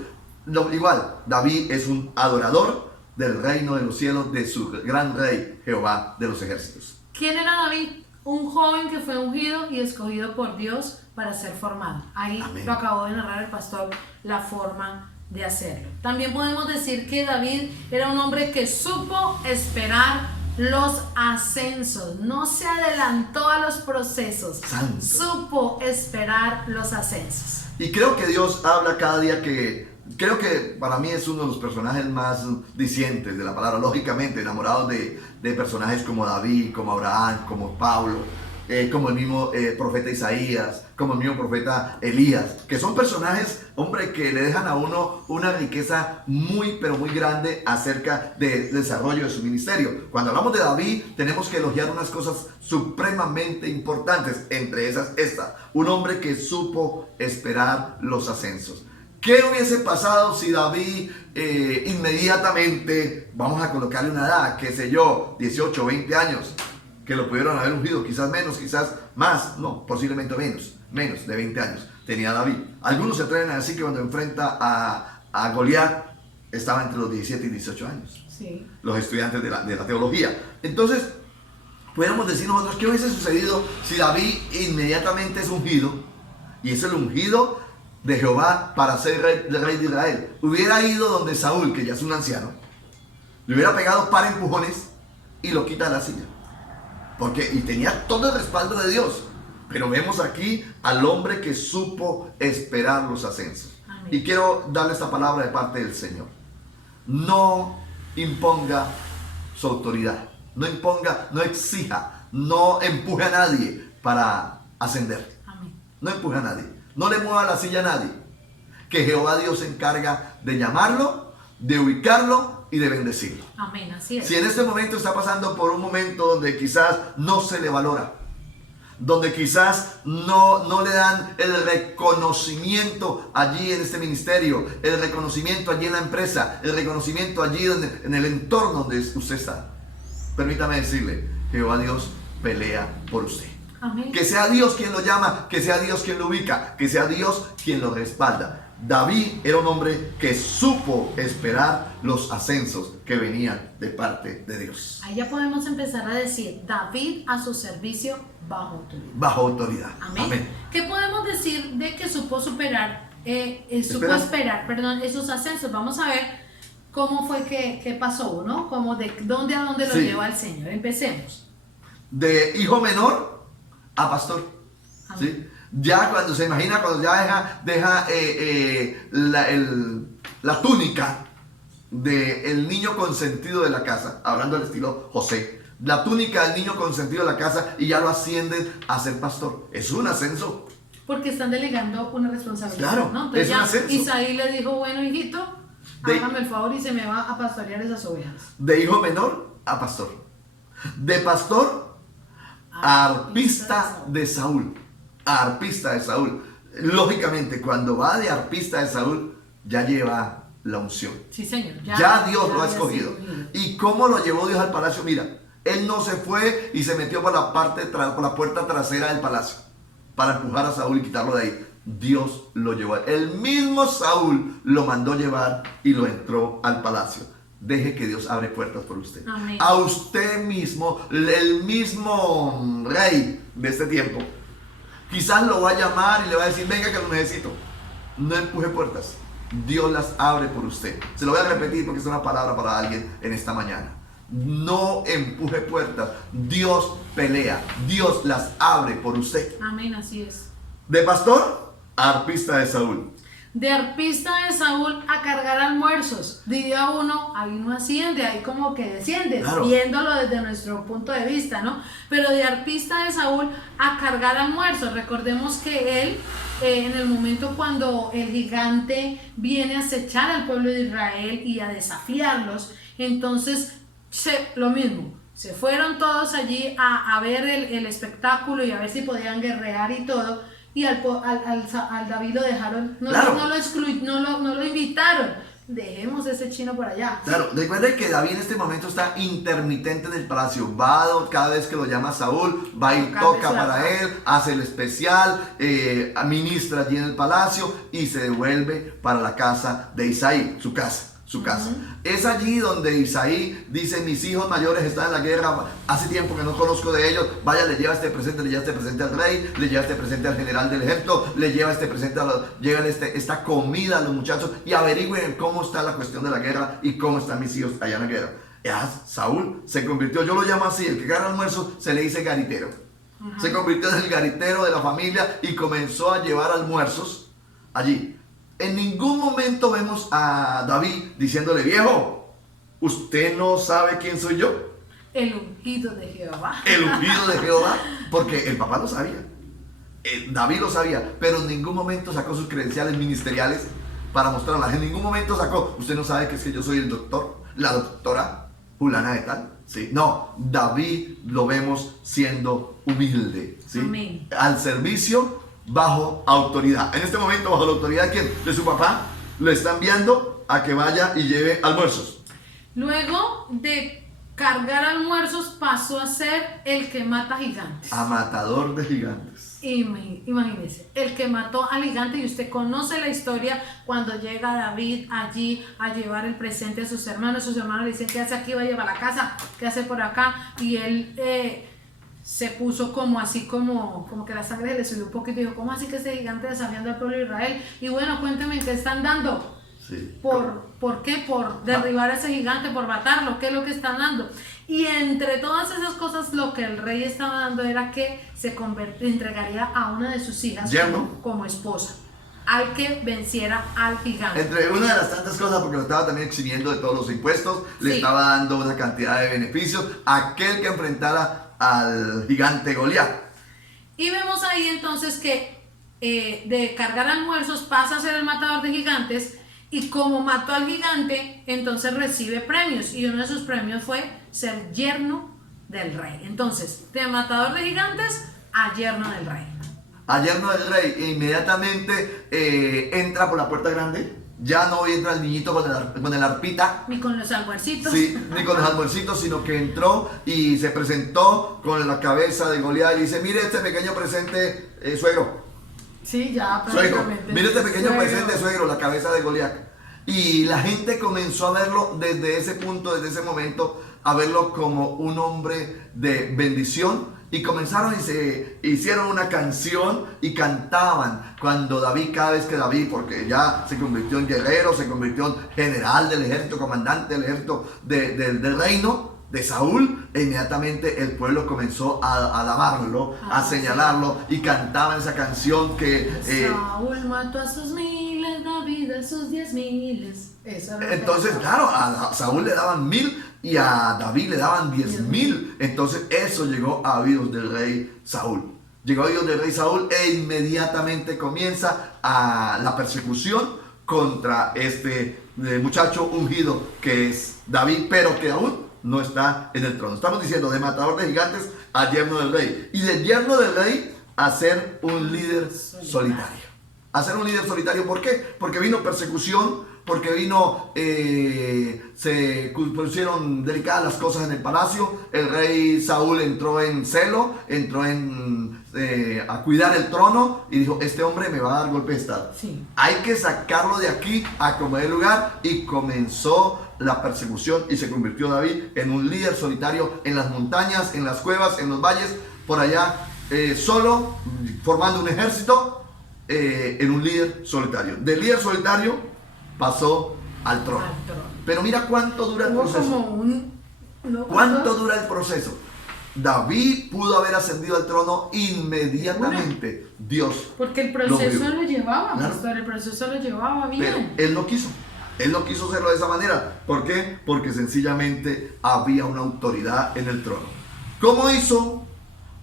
Igual, David es un adorador del reino de los cielos, de su gran rey, Jehová de los ejércitos. ¿Quién era David? Un joven que fue ungido y escogido por Dios para ser formado. Ahí Amén. Lo acabó de narrar el pastor, la forma de hacerlo. También podemos decir que David era un hombre que supo esperar los ascensos, no se adelantó a los procesos, Santo. Supo esperar los ascensos. Y creo que Dios habla cada día creo que para mí es uno de los personajes más dicientes de la palabra, lógicamente enamorados de personajes como David, como Abraham, como Pablo, como el mismo profeta Isaías, como el mismo profeta Elías, que son personajes, hombre, que le dejan a uno una riqueza muy, pero muy grande acerca del desarrollo de su ministerio. Cuando hablamos de David, tenemos que elogiar unas cosas supremamente importantes, entre esas esta, un hombre que supo esperar los ascensos. ¿Qué hubiese pasado si David inmediatamente, vamos a colocarle una edad, qué sé yo, 18, 20 años, que lo pudieron haber ungido, quizás menos, quizás más, no, posiblemente menos de 20 años tenía David. Algunos se atreven a decir que cuando enfrenta a Goliat estaba entre los 17 y 18 años. Sí. Los estudiantes de la teología. Entonces, podemos decir nosotros, ¿qué hubiese sucedido si David inmediatamente es ungido? Y es el ungido de Jehová para ser rey de Israel. Hubiera ido donde Saúl, que ya es un anciano, le hubiera pegado par empujones y lo quita de la silla. Y tenía todo el respaldo de Dios. Pero vemos aquí al hombre que supo esperar los ascensos. Amén. Y quiero darle esta palabra de parte del Señor. No imponga su autoridad. No imponga, no exija, no empuje a nadie para ascender. Amén. No empuje a nadie. No le mueva la silla a nadie. Que Jehová Dios se encarga de llamarlo, de ubicarlo y de bendecirlo. Amén, así es. Si en este momento está pasando por un momento donde quizás no se le valora, donde quizás no le dan el reconocimiento allí en este ministerio, el reconocimiento allí en la empresa, el reconocimiento allí en el entorno donde usted está, permítame decirle, Jehová Dios pelea por usted. Amén. Que sea Dios quien lo llama, que sea Dios quien lo ubica, que sea Dios quien lo respalda. David era un hombre que supo esperar los ascensos que venían de parte de Dios. Ahí ya podemos empezar a decir, David a su servicio bajo autoridad. Bajo autoridad. Amén. Amén. ¿Qué podemos decir de que supo esperar esos ascensos? Vamos a ver cómo fue que pasó, ¿no? Como de dónde a dónde lo lleva el Señor. Empecemos. De hijo menor a pastor. Amén. ¿Sí? Ya cuando se imagina, cuando ya deja la túnica del niño consentido de la casa, hablando del estilo José, la túnica del niño consentido de la casa y ya lo ascienden a ser pastor. Es un ascenso. Porque están delegando una responsabilidad. Claro, ¿no? Entonces es un ya ascenso. Isaí le dijo, bueno, hijito, hágame el favor y se me va a pastorear esas ovejas. De hijo menor a pastor. De pastor a arpista de Saúl. A arpista de Saúl. Lógicamente, cuando va de arpista de Saúl, ya lleva la unción. Sí, señor. Ya Dios lo ha escogido. ¿Y cómo lo llevó Dios al palacio? Mira, Él no se fue y se metió por la puerta trasera del palacio para empujar a Saúl y quitarlo de ahí. Dios lo llevó. El mismo Saúl lo mandó llevar y lo entró al palacio. Deje que Dios abre puertas por usted. Amén. A usted mismo, el mismo rey de este tiempo, quizás lo va a llamar y le va a decir, venga que lo necesito. No empuje puertas. Dios las abre por usted. Se lo voy a repetir porque es una palabra para alguien en esta mañana. No empuje puertas. Dios pelea. Dios las abre por usted. Amén, así es. De pastor a arpista de Saúl. De arpista de Saúl a cargar almuerzos. Diría uno, ahí no asciende, ahí como que desciende, Claro. viéndolo desde nuestro punto de vista, ¿no? Pero de arpista de Saúl a cargar almuerzos. Recordemos que él, en el momento cuando el gigante viene a acechar al pueblo de Israel y a desafiarlos, entonces lo mismo. Se fueron todos allí a ver el espectáculo y a ver si podían guerrear y todo. Y al David lo dejaron, Claro. no lo invitaron. Dejemos ese chino por allá. Claro, recuerden que David en este momento está intermitente en el palacio. Va cada vez que lo llama Saúl, va y toca para él, hace el especial, administra allí en el palacio y se devuelve para la casa de Isaí, su casa. Es allí donde Isaí dice, mis hijos mayores están en la guerra, hace tiempo que no conozco de ellos, vaya, le lleva este presente al rey, le lleva este presente al general del ejército, le lleva este presente llevan esta comida a los muchachos y averigüen cómo está la cuestión de la guerra y cómo están mis hijos allá en la guerra. Saúl se convirtió, yo lo llamo así, el que gana almuerzo se le dice garitero. Se convirtió en el garitero de la familia y comenzó a llevar almuerzos allí. En ningún momento vemos a David diciéndole, viejo, ¿usted no sabe quién soy yo? El ungido de Jehová. El ungido de Jehová, porque el papá lo sabía. David lo sabía, pero en ningún momento sacó sus credenciales ministeriales para mostrarlas. En ningún momento sacó, usted no sabe que es que yo soy el doctor, la doctora fulana de tal. ¿Sí? No, David lo vemos siendo humilde, ¿sí? Amén. Al servicio, bajo autoridad. En este momento, bajo la autoridad de ¿quién? De su papá, le está enviando a que vaya y lleve almuerzos. Luego de cargar almuerzos pasó a ser el que mata gigantes. A matador de gigantes. Imagínese, el que mató al gigante, y usted conoce la historia cuando llega David allí a llevar el presente a sus hermanos le dicen, ¿qué hace aquí? Va a llevar a la casa, ¿qué hace por acá? Y él se puso como que la sangre le subió un poquito y dijo, ¿cómo así que ese gigante desafiando al pueblo de Israel? Y bueno, cuénteme, ¿qué están dando? Sí. ¿Por qué? Por derribar a ese gigante, por matarlo, ¿qué es lo que están dando? Y entre todas esas cosas, lo que el rey estaba dando era que se entregaría a una de sus hijas como esposa, al que venciera al gigante. Entre una de las tantas cosas, porque lo estaba también eximiendo de todos los impuestos, le estaba dando una cantidad de beneficios a aquel que enfrentara al gigante Goliat. Y vemos ahí entonces que de cargar almuerzos pasa a ser el matador de gigantes, y como mató al gigante, entonces recibe premios, y uno de sus premios fue ser yerno del rey. Entonces, de matador de gigantes a yerno del rey. A yerno del rey, e inmediatamente entra por la puerta grande. Ya no entra el niñito con el arpita. Ni con los almuercitos. Sí, ni con los almuercitos, sino que entró y se presentó con la cabeza de Goliat y dice, mire este pequeño presente, suegro. Sí, ya Suegro, prácticamente. mire este pequeño presente, suegro, la cabeza de Goliat. Y la gente comenzó a verlo desde ese punto, desde ese momento, a verlo como un hombre de bendición. Y comenzaron y se hicieron una canción y cantaban cuando David, cada vez que David, porque ya se convirtió en guerrero, se convirtió en general del ejército, comandante del ejército del reino de Saúl, e inmediatamente el pueblo comenzó a alabarlo, a señalarlo, y cantaban esa canción que... Saúl mató a sus miles, David a sus 10,000. Entonces, claro, a Saúl le daban 1,000 y a David le daban 10,000. Entonces eso llegó a oídos del rey Saúl. Llegó a oídos del rey Saúl e inmediatamente comienza la persecución contra este muchacho ungido que es David, pero que aún no está en el trono. Estamos diciendo de matador de gigantes a yerno del rey, y de yerno del rey a ser un líder solitario. a ser un líder solitario. ¿Por qué? Porque vino persecución, porque se pusieron delicadas las cosas en el palacio. El rey Saúl entró en celo, entró a cuidar el trono y dijo, este hombre me va a dar golpe de estado. Sí. Hay que sacarlo de aquí, acomodar el lugar, y comenzó la persecución y se convirtió David en un líder solitario en las montañas, en las cuevas, en los valles, por allá, solo, formando un ejército, en un líder solitario. Del líder solitario pasó al trono. Pero mira cuánto dura el proceso. ¿Cuánto dura el proceso? David pudo haber ascendido al trono inmediatamente. Dios. Porque el proceso lo llevaba, claro. Pastor, el proceso lo llevaba bien. Pero él no quiso. Él no quiso hacerlo de esa manera. ¿Por qué? Porque sencillamente había una autoridad en el trono. ¿Cómo hizo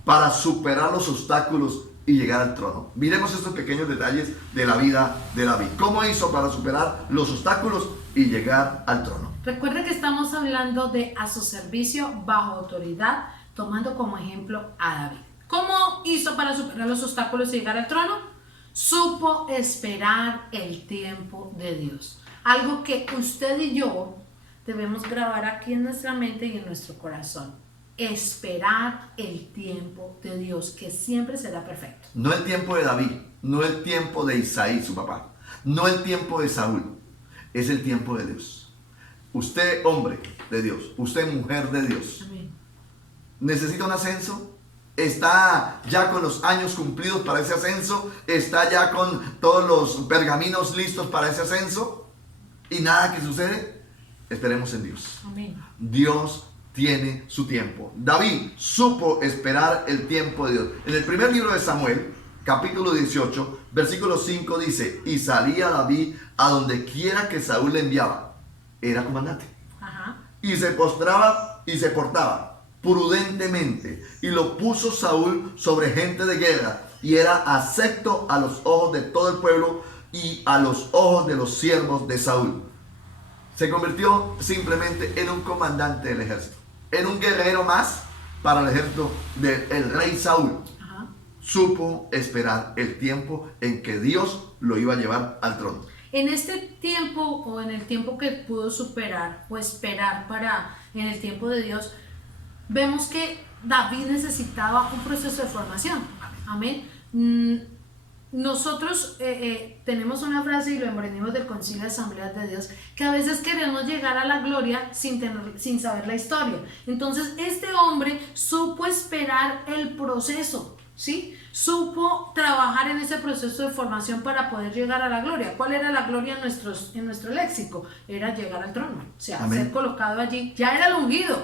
para superar los obstáculos y llegar al trono? Miremos estos pequeños detalles de la vida de David. ¿Cómo hizo para superar los obstáculos y llegar al trono? Recuerda que estamos hablando de a su servicio bajo autoridad, tomando como ejemplo a David. ¿Cómo hizo para superar los obstáculos y llegar al trono? Supo esperar el tiempo de Dios. Algo que usted y yo debemos grabar aquí en nuestra mente y en nuestro corazón. Esperar el tiempo de Dios, que siempre será perfecto. No el tiempo de David, no el tiempo de Isaí, su papá, no el tiempo de Saúl, es el tiempo de Dios. Usted, hombre de Dios, usted, mujer de Dios, Amén. ¿necesita un ascenso? ¿Está ya con los años cumplidos para ese ascenso? ¿Está ya con todos los pergaminos listos para ese ascenso? ¿Y nada que sucede? Esperemos en Dios. Amén. Dios tiene su tiempo. David supo esperar el tiempo de Dios. En el primer libro de Samuel, capítulo 18, versículo 5 dice, y salía David a donde quiera que Saúl le enviaba. Era comandante. Ajá. Y se postraba y se portaba prudentemente. Y lo puso Saúl sobre gente de guerra. Y era acepto a los ojos de todo el pueblo y a los ojos de los siervos de Saúl. Se convirtió simplemente en un comandante del ejército, en un guerrero más para el ejército del rey Saúl. Ajá. Supo esperar el tiempo en que Dios lo iba a llevar al trono. En este tiempo, o en el tiempo que pudo superar o esperar en el tiempo de Dios, vemos que David necesitaba un proceso de formación. Amén. Nosotros tenemos una frase, y lo aprendimos del Concilio de Asambleas de Dios, que a veces queremos llegar a la gloria sin saber la historia. Entonces este hombre supo esperar el proceso, ¿sí? Supo trabajar en ese proceso de formación para poder llegar a la gloria. ¿Cuál era la gloria en nuestro léxico? Era llegar al trono, o sea, Amén. ser colocado allí. Ya era el ungido,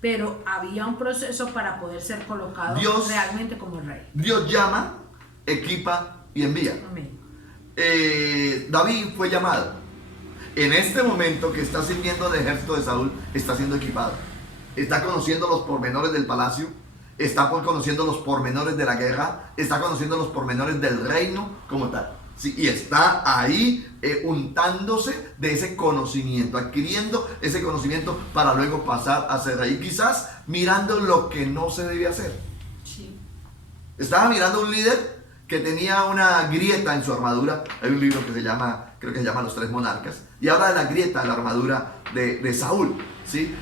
pero había un proceso para poder ser colocado realmente como rey. Dios llama, equipa y envía. Amén. David fue llamado. En este momento que está sirviendo el ejército de Saúl, está siendo equipado. Está conociendo los pormenores del palacio, está conociendo los pormenores de la guerra, está conociendo los pormenores del reino como tal. Sí, y está ahí untándose de ese conocimiento, adquiriendo ese conocimiento para luego pasar a ser rey. Quizás mirando lo que no se debe hacer. Sí. Estaba mirando a un líder que tenía una grieta en su armadura. Hay un libro que se llama, creo que se llama Los Tres Monarcas, y habla de la grieta en la armadura de Saúl, ¿sí?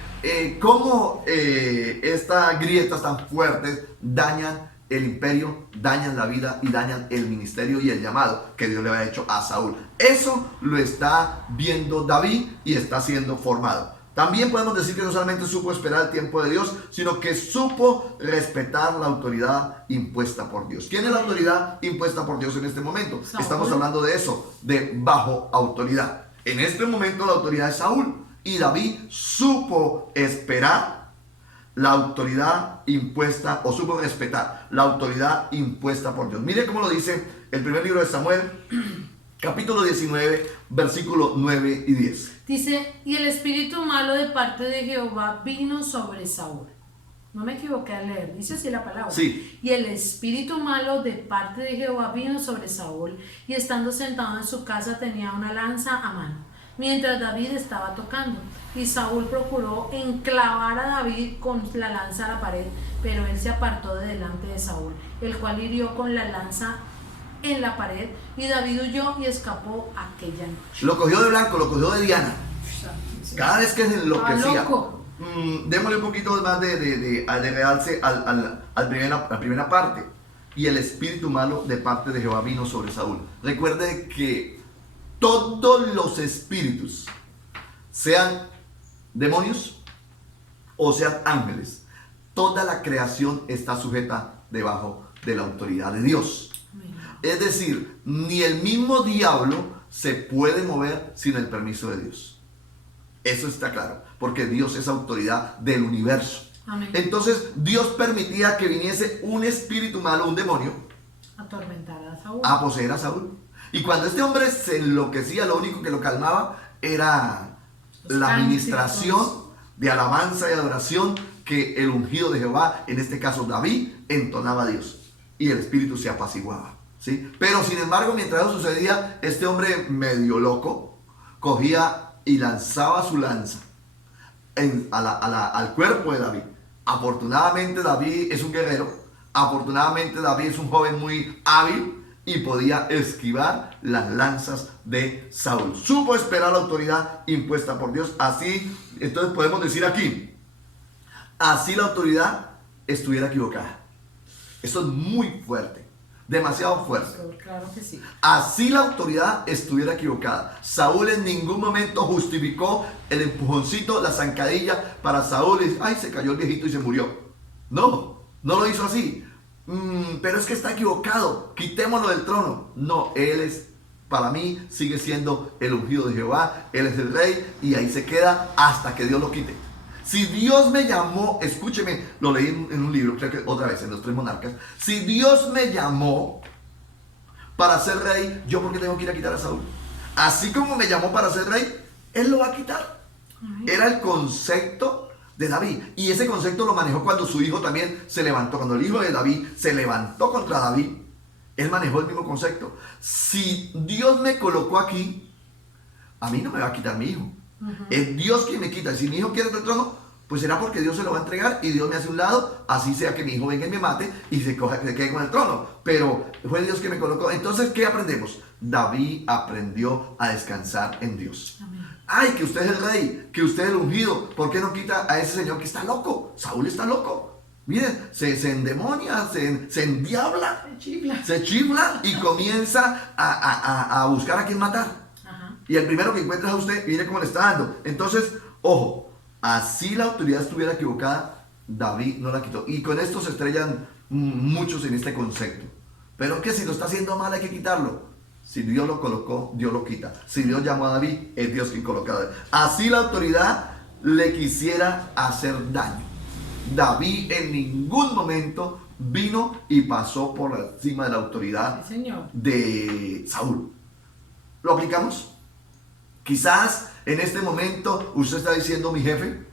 Cómo estas grietas tan fuertes dañan el imperio, dañan la vida y dañan el ministerio y el llamado que Dios le había hecho a Saúl. Eso lo está viendo David y está siendo formado. También podemos decir que no solamente supo esperar el tiempo de Dios, sino que supo respetar la autoridad impuesta por Dios. ¿Quién es la autoridad impuesta por Dios en este momento? Saúl. Estamos hablando de eso, de bajo autoridad. En este momento la autoridad es Saúl, y David supo esperar la autoridad impuesta, o supo respetar la autoridad impuesta por Dios. Mire cómo lo dice el primer libro de Samuel, capítulo 19, versículos 9 y 10. Dice, y el espíritu malo de parte de Jehová vino sobre Saúl. No me equivoqué al leer, dice así la palabra. Sí. Y el espíritu malo de parte de Jehová vino sobre Saúl, y estando sentado en su casa tenía una lanza a mano, mientras David estaba tocando. Y Saúl procuró enclavar a David con la lanza a la pared, pero él se apartó de delante de Saúl, el cual hirió con la lanza en la pared y David huyó y escapó aquella noche. Lo cogió de blanco, lo cogió de diana. Cada vez que se Estaba enloquecía. loco. Démosle un poquito más de realce a la primera parte. Y el espíritu malo de parte de Jehová vino sobre Saúl. Recuerde que todos los espíritus, sean demonios o sean ángeles, toda la creación está sujeta debajo de la autoridad de Dios. Es decir, ni el mismo diablo se puede mover sin el permiso de Dios. Eso está claro, porque Dios es autoridad del universo. Amén. Entonces Dios permitía que viniese un espíritu malo, un demonio, Atormentar a Saúl. a poseer a Saúl. Y cuando este hombre se enloquecía, lo único que lo calmaba era Los la cánticos. administración de alabanza y adoración que el ungido de Jehová, en este caso David, entonaba a Dios. Y el espíritu se apaciguaba, ¿sí? Pero sin embargo, mientras eso sucedía, este hombre medio loco cogía y lanzaba su lanza al cuerpo de David. Afortunadamente David es un guerrero, afortunadamente David es un joven muy hábil y podía esquivar las lanzas de Saúl. Supo esperar la autoridad impuesta por Dios. Así, entonces podemos decir aquí, así la autoridad estuviera equivocada. Esto es muy fuerte, demasiado fuerte. Claro que sí. Así la autoridad estuviera equivocada. Saúl en ningún momento justificó el empujoncito, la zancadilla para Saúl y ay, se cayó el viejito y se murió. No, no lo hizo así. Pero es que está equivocado, quitémoslo del trono. No, él es, para mí, sigue siendo el ungido de Jehová, él es el rey y ahí se queda hasta que Dios lo quite. Si Dios me llamó, escúcheme, lo leí en un libro, creo que otra vez, en Los Tres Monarcas. Si Dios me llamó para ser rey, ¿yo por qué tengo que ir a quitar a Saúl? Así como me llamó para ser rey, él lo va a quitar. Era el concepto de David. Y ese concepto lo manejó cuando su hijo también se levantó. Cuando el hijo de David se levantó contra David, él manejó el mismo concepto. Si Dios me colocó aquí, a mí no me va a quitar mi hijo. Es Dios quien me quita. Si mi hijo quiere el trono, pues será porque Dios se lo va a entregar y Dios me hace un lado, así sea que mi hijo venga y me mate y se quede con el trono. Pero fue Dios que me colocó. Entonces, ¿qué aprendemos? David aprendió a descansar en Dios. Amén. Ay, que usted es el rey, que usted es el ungido. ¿Por qué no quita a ese señor que está loco? Saúl está loco. Miren, se endemonia, se endiabla, se chifla y comienza a buscar a quien matar. Y el primero que encuentra a usted, mire cómo le está dando. Entonces, ojo, así la autoridad estuviera equivocada, David no la quitó. Y con esto se estrellan muchos en este concepto. Pero es que si lo está haciendo mal hay que quitarlo. Si Dios lo colocó, Dios lo quita. Si Dios llamó a David, es Dios quien coloca a David. Así la autoridad le quisiera hacer daño. David en ningún momento vino y pasó por encima de la autoridad Sí, señor. de Saúl. ¿Lo aplicamos? Quizás en este momento usted está diciendo: mi jefe,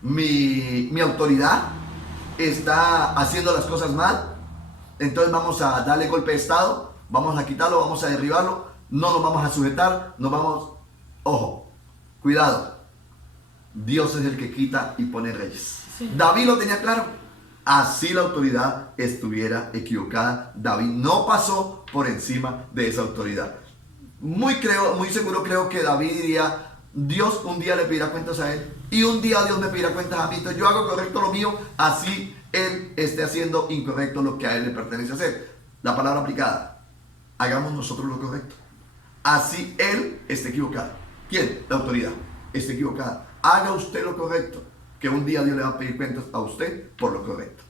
mi autoridad está haciendo las cosas mal, entonces vamos a darle golpe de estado, vamos a quitarlo, vamos a derribarlo, no nos vamos a sujetar, nos vamos... Ojo, cuidado, Dios es el que quita y pone reyes. Sí. David lo tenía claro. Así la autoridad estuviera equivocada, David no pasó por encima de esa autoridad. Muy seguro creo que David diría: Dios un día le pedirá cuentas a él y un día Dios me pedirá cuentas a mí. Entonces yo hago correcto lo mío, así él esté haciendo incorrecto lo que a él le pertenece hacer. La palabra aplicada: hagamos nosotros lo correcto, así él esté equivocado. ¿Quién? La autoridad esté equivocada. Haga usted lo correcto, que un día Dios le va a pedir cuentas a usted por lo correcto.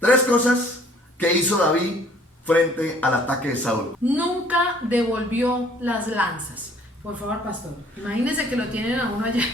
3 cosas que hizo David frente al ataque de Saúl. Nunca devolvió las lanzas. Por favor, pastor, imagínense que lo tienen a uno allá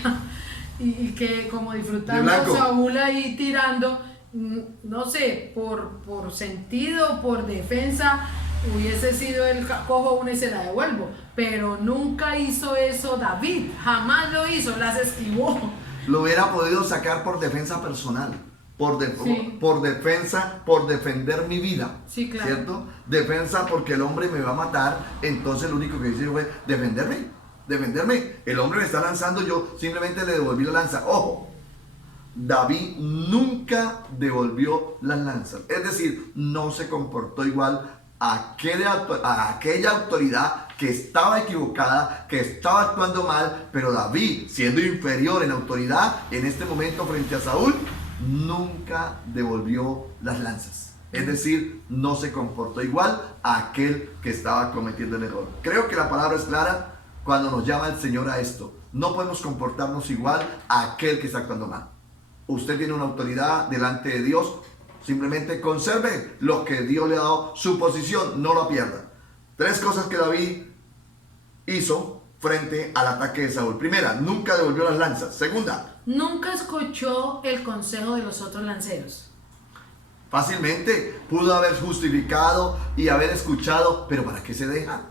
y que como disfrutando De blanco. Saúl ahí tirando, no sé, por sentido, por defensa, hubiese sido el cojo uno y se la devuelvo. Pero nunca hizo eso David, jamás lo hizo, las esquivó. Lo hubiera podido sacar por defensa personal, Sí. por defensa, por defender mi vida. Sí, claro. ¿Cierto? Defensa porque el hombre me va a matar, entonces lo único que hice fue defenderme. El hombre me está lanzando, yo simplemente le devolví la lanza. Ojo, David nunca devolvió las lanzas. Es decir, no se comportó igual a aquella autoridad que estaba equivocada, que estaba actuando mal, pero David, siendo inferior en autoridad en este momento frente a Saúl, nunca devolvió las lanzas. Es decir, no se comportó igual a aquel que estaba cometiendo el error. Creo que la palabra es clara cuando nos llama el Señor a esto. No podemos comportarnos igual a aquel que está actuando mal. Usted tiene una autoridad delante de Dios. Simplemente conserve lo que Dios le ha dado, su posición, no la pierda. 3 cosas que David hizo frente al ataque de Saúl. Primera, nunca devolvió las lanzas. Segunda, nunca escuchó el consejo de los otros lanceros. Fácilmente pudo haber justificado y haber escuchado, pero ¿para qué se deja?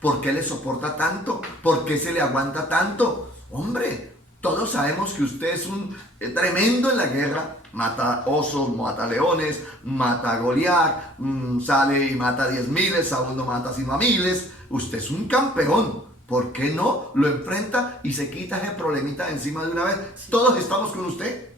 ¿Por qué le soporta tanto? ¿Por qué se le aguanta tanto? Hombre, todos sabemos que usted es un tremendo en la guerra. Mata osos, mata leones, mata a Goliat, sale y mata a 10,000, Saúl no mata sino a miles. Usted es un campeón. ¿Por qué no lo enfrenta y se quita ese problemita encima de una vez? Todos estamos con usted.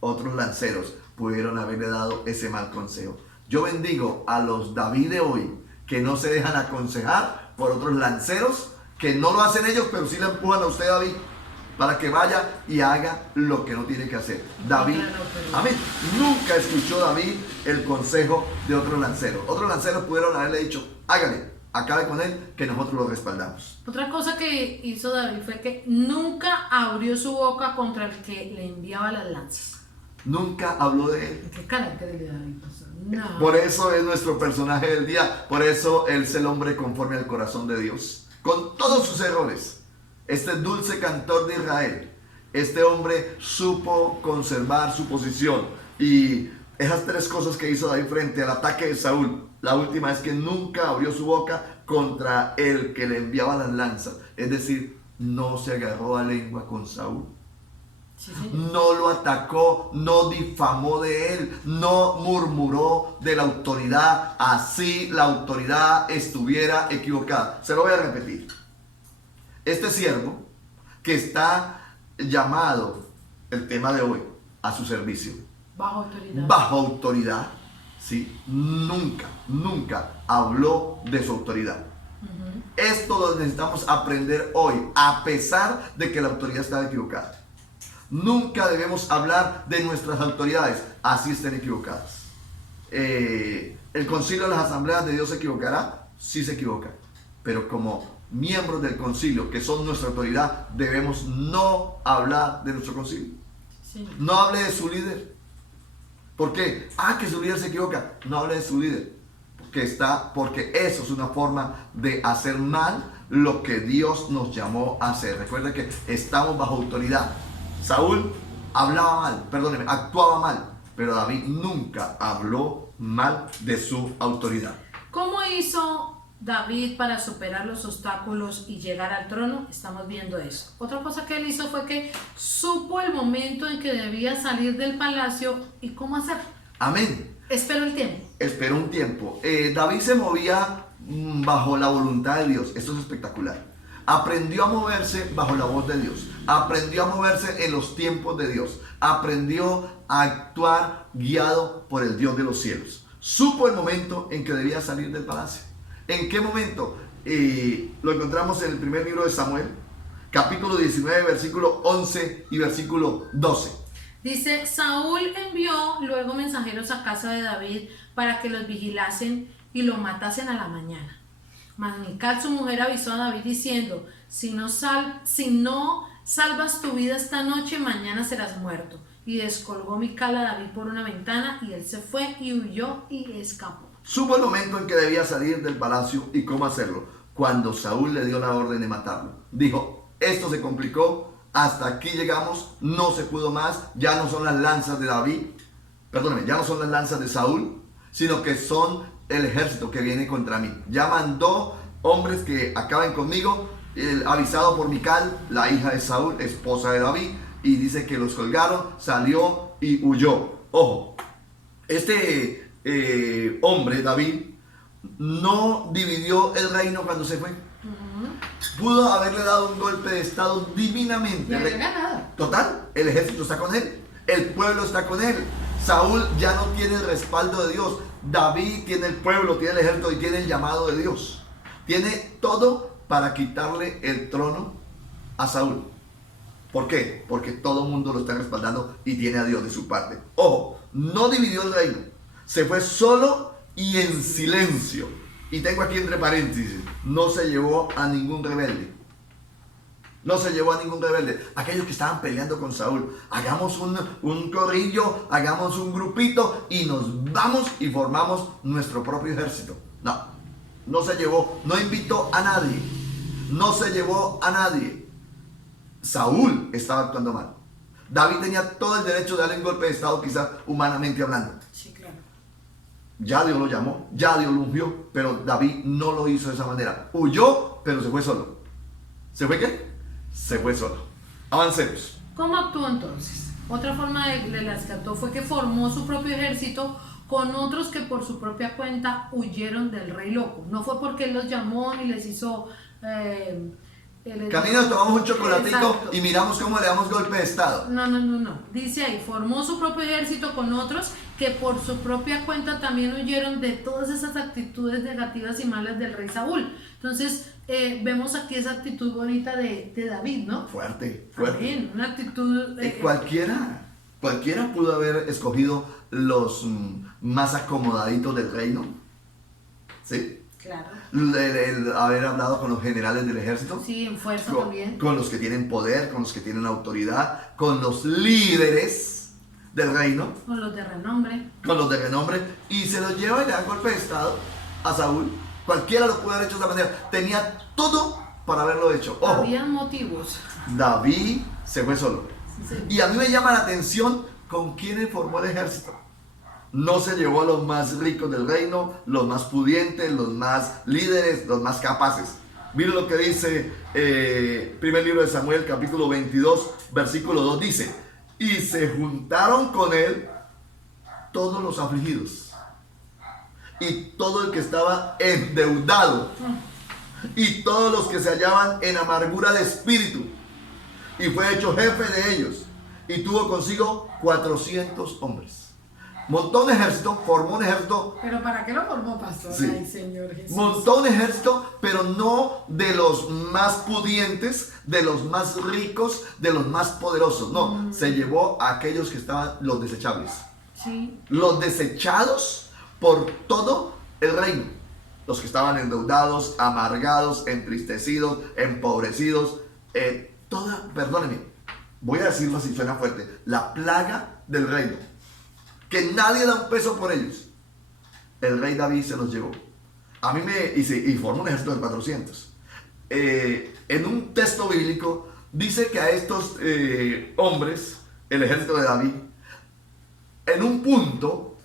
Otros lanceros pudieron haberle dado ese mal consejo. Yo bendigo a los David de hoy que no se dejan aconsejar por otros lanceros, que no lo hacen ellos, pero sí le empujan a usted, David, para que vaya y haga lo que no tiene que hacer. David, amén, nunca escuchó David el consejo de otros lanceros. Otros lanceros pudieron haberle dicho, hágale, acabe con él, que nosotros lo respaldamos. Otra cosa que hizo David fue que nunca abrió su boca contra el que le enviaba las lanzas. Nunca habló de él. ¿Qué carácter de David? No. Por eso es nuestro personaje del día. Por eso él es el hombre conforme al corazón de Dios. Con todos sus errores. Este dulce cantor de Israel. Este hombre supo conservar su posición. Y esas 3 cosas que hizo David frente al ataque de Saúl. La última es que nunca abrió su boca contra el que le enviaba las lanzas. Es decir, no se agarró a lengua con Saúl. Sí, sí. No lo atacó, no difamó de él, no murmuró de la autoridad, así la autoridad estuviera equivocada. Se lo voy a repetir. Este siervo que está llamado, el tema de hoy, a su servicio, bajo autoridad, ¿sí? Nunca habló de su autoridad. Esto lo necesitamos aprender hoy, a pesar de que la autoridad estaba equivocada. Nunca debemos hablar de nuestras autoridades, así estén equivocadas. ¿El concilio de las asambleas de Dios se equivocará? Sí se equivoca. Pero como miembros del concilio, que son nuestra autoridad, debemos no hablar de nuestro concilio. Sí. No hable de su líder. ¿Por qué? Que su líder se equivoca. No hable de su líder. Porque eso es una forma de hacer mal lo que Dios nos llamó a hacer. Recuerda que estamos bajo autoridad. Saúl actuaba mal, pero David nunca habló mal de su autoridad. ¿Cómo hizo David para superar los obstáculos y llegar al trono? Estamos viendo eso. Otra cosa que él hizo fue que supo el momento en que debía salir del palacio y cómo hacerlo. Amén. Esperó el tiempo. Esperó un tiempo. David se movía bajo la voluntad de Dios. Esto es espectacular. Aprendió a moverse bajo la voz de Dios. Aprendió a moverse en los tiempos de Dios. Aprendió a actuar guiado por el Dios de los cielos. Supo el momento en que debía salir del palacio. ¿En qué momento? Lo encontramos en el primer libro de Samuel, capítulo 19, versículo 11 y versículo 12. Dice, Saúl envió luego mensajeros a casa de David para que los vigilasen y lo matasen a la mañana. Mas Mical, su mujer, avisó a David diciendo, si no salvas tu vida esta noche, mañana serás muerto. Y descolgó Mical a David por una ventana y él se fue y huyó y escapó. Supo el momento en que debía salir del palacio y cómo hacerlo. Cuando Saúl le dio la orden de matarlo. Dijo, esto se complicó, hasta aquí llegamos, no se pudo más, ya no son las lanzas de David, ya no son las lanzas de Saúl, sino que son el ejército que viene contra mí. Ya mandó hombres que acaben conmigo, avisado por Mical, la hija de Saúl, esposa de David, y dice que los colgaron, salió y huyó. Ojo, este hombre, David, no dividió el reino cuando se fue. Pudo haberle dado un golpe de estado divinamente. Y haber ganado. Total, el ejército está con él, el pueblo está con él. Saúl ya no tiene el respaldo de Dios. David tiene el pueblo, tiene el ejército y tiene el llamado de Dios. Tiene todo para quitarle el trono a Saúl. ¿Por qué? Porque todo el mundo lo está respaldando y tiene a Dios de su parte. Ojo, no dividió el reino. Se fue solo y en silencio. Y tengo aquí entre paréntesis, no se llevó a ningún rebelde. No se llevó a ningún rebelde. Aquellos que estaban peleando con Saúl. Hagamos un corrillo, hagamos un grupito y nos vamos y formamos nuestro propio ejército. No, no se llevó, no invitó a nadie. No se llevó a nadie. Saúl estaba actuando mal. David tenía todo el derecho de darle un golpe de estado, quizás humanamente hablando. Sí, claro. Ya Dios lo llamó, ya Dios lo ungió, pero David no lo hizo de esa manera. Huyó, pero se fue solo. ¿Se fue qué? Se fue solo. Avancemos. ¿Cómo actuó entonces? Otra forma de las que actuó fue que formó su propio ejército con otros que por su propia cuenta huyeron del rey loco. No fue porque él los llamó ni les hizo... Camino, tomamos un chocolatico. Exacto. Y miramos cómo le damos golpe de estado. No. Dice ahí, formó su propio ejército con otros que por su propia cuenta también huyeron de todas esas actitudes negativas y malas del rey Saúl. Entonces, vemos aquí esa actitud bonita de David, ¿no? Fuerte. También, una actitud... Cualquiera pudo haber escogido los más acomodaditos del reino. ¿Sí? Claro. El haber hablado con los generales del ejército. Sí, en fuerza también. Con los que tienen poder, con los que tienen autoridad, con los líderes del reino. Con los de renombre. Con los de renombre. Y se los lleva y le da golpe de estado a Saúl. Cualquiera lo puede haber hecho de esa manera. Tenía todo para haberlo hecho. Ojo. Habían motivos. David se fue solo. Sí. Y a mí me llama la atención con quiénes formó el ejército. No se llevó a los más ricos del reino, los más pudientes, los más líderes, los más capaces. Miren lo que dice primer libro de Samuel, capítulo 22, versículo 2, dice: y se juntaron con él todos los afligidos y todo el que estaba endeudado y todos los que se hallaban en amargura de espíritu, y fue hecho jefe de ellos, y tuvo consigo 400 hombres. Montó un ejército, formó un ejército. ¿Pero para qué lo formó, pastor? Sí. Ay, Señor Jesús. Montó un ejército, pero no de los más pudientes, de los más ricos, de los más poderosos. No, se llevó a aquellos que estaban, los desechables. Sí. Los desechados por todo el reino. Los que estaban endeudados, amargados, entristecidos, empobrecidos. Perdónenme, voy a decirlo así, suena fuerte, la plaga del reino. Que nadie da un peso por ellos. El rey David se los llevó. Y formó un ejército de 400. En un texto bíblico dice que a estos hombres, el ejército de David, en un punto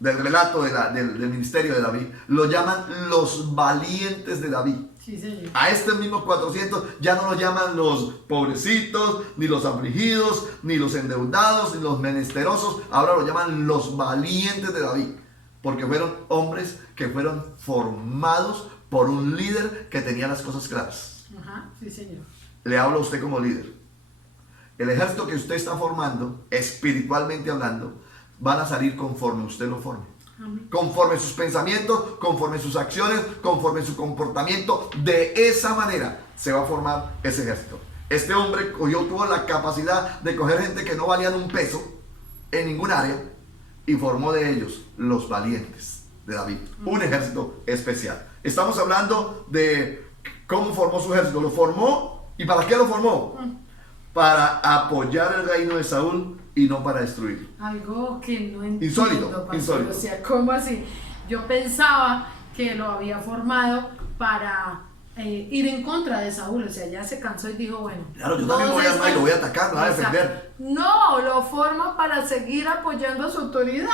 del relato del ministerio de David, lo llaman los valientes de David. Sí, señor. A este mismo 400 ya no los llaman los pobrecitos, ni los afligidos, ni los endeudados, ni los menesterosos. Ahora los llaman los valientes de David. Porque fueron hombres que fueron formados por un líder que tenía las cosas claras. Ajá, sí, señor. Le hablo a usted como líder. El ejército que usted está formando, espiritualmente hablando, van a salir conforme usted lo forme. Amén. Conforme sus pensamientos, conforme sus acciones, conforme su comportamiento. De esa manera se va a formar ese ejército. Este hombre tuvo la capacidad de coger gente que no valían un peso en ningún área y formó de ellos los valientes de David. Un ejército especial. Estamos hablando de cómo formó su ejército. Lo formó, ¿y para qué lo formó? Para apoyar el reino de Saúl y no para destruirlo. Algo que no entiendo, Insólito, pastor. insólito. O sea, ¿cómo así? Yo pensaba que lo había formado para ir en contra de Saúl. O sea, ya se cansó y dijo, bueno. Claro, yo también me voy a armar y lo voy a atacar, me voy a defender. No, lo forma para seguir apoyando a su autoridad.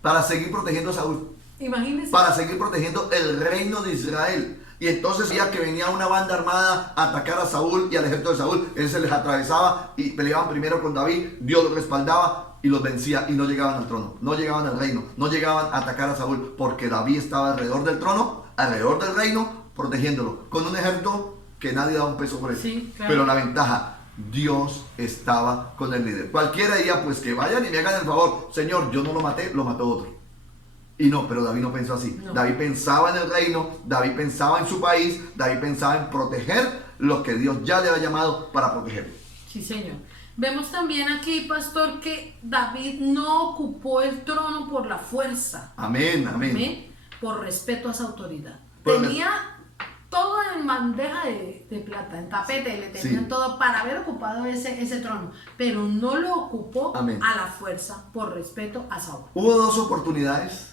Para seguir protegiendo a Saúl. Imagínense. Para seguir protegiendo el reino de Israel. Y entonces ya que venía una banda armada a atacar a Saúl y al ejército de Saúl, él se les atravesaba y peleaban primero con David, Dios los respaldaba y los vencía y no llegaban al trono, no llegaban al reino, no llegaban a atacar a Saúl, porque David estaba alrededor del trono, alrededor del reino, protegiéndolo, con un ejército que nadie daba un peso por eso. Sí, claro. Pero la ventaja, Dios estaba con el líder. Cualquiera diría, pues que vayan y me hagan el favor, Señor, yo no lo maté, lo mató otro. Y no, pero David no pensó así. No. David pensaba en el reino, David pensaba en su país, David pensaba en proteger lo que Dios ya le había llamado para proteger. Sí, señor. Vemos también aquí, pastor, que David no ocupó el trono por la fuerza. Amén, amén. Amén. Por respeto a su autoridad. Por Tenía todo en bandeja de plata, en tapete, le tenían Sí. todo para haber ocupado ese trono, pero no lo ocupó Amén. a la fuerza por respeto a Saúl. Hubo dos oportunidades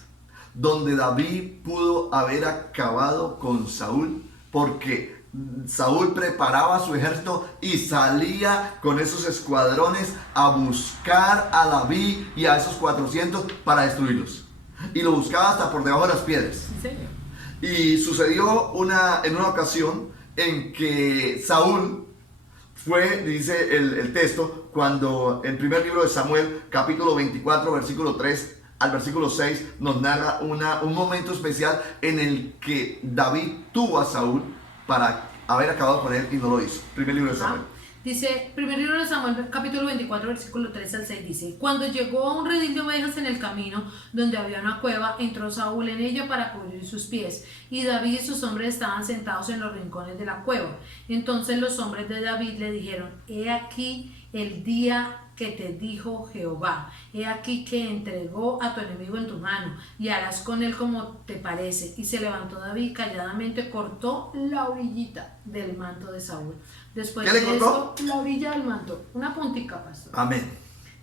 donde David pudo haber acabado con Saúl, porque Saúl preparaba su ejército y salía con esos escuadrones a buscar a David y a esos 400 para destruirlos. Y lo buscaba hasta por debajo de las piedras. Sí, señor. Y sucedió en una ocasión en que Saúl fue, dice el texto, cuando en el primer libro de Samuel, capítulo 24, versículo 3 al versículo 6, nos narra un momento especial en el que David tuvo a Saúl para haber acabado con él y no lo hizo. Primer libro de Samuel. Dice, primer libro de Samuel, capítulo 24, versículo 3 al 6, dice: Cuando llegó a un redil de ovejas en el camino, donde había una cueva, entró Saúl en ella para cubrir sus pies, y David y sus hombres estaban sentados en los rincones de la cueva. Entonces los hombres de David le dijeron: He aquí el día que te dijo Jehová, he aquí que entregó a tu enemigo en tu mano, y harás con él como te parece. Y se levantó David y calladamente cortó la orillita del manto de Saúl. Después ¿Qué le de cortó? eso, la orilla del manto, una puntica, pastor. Amén.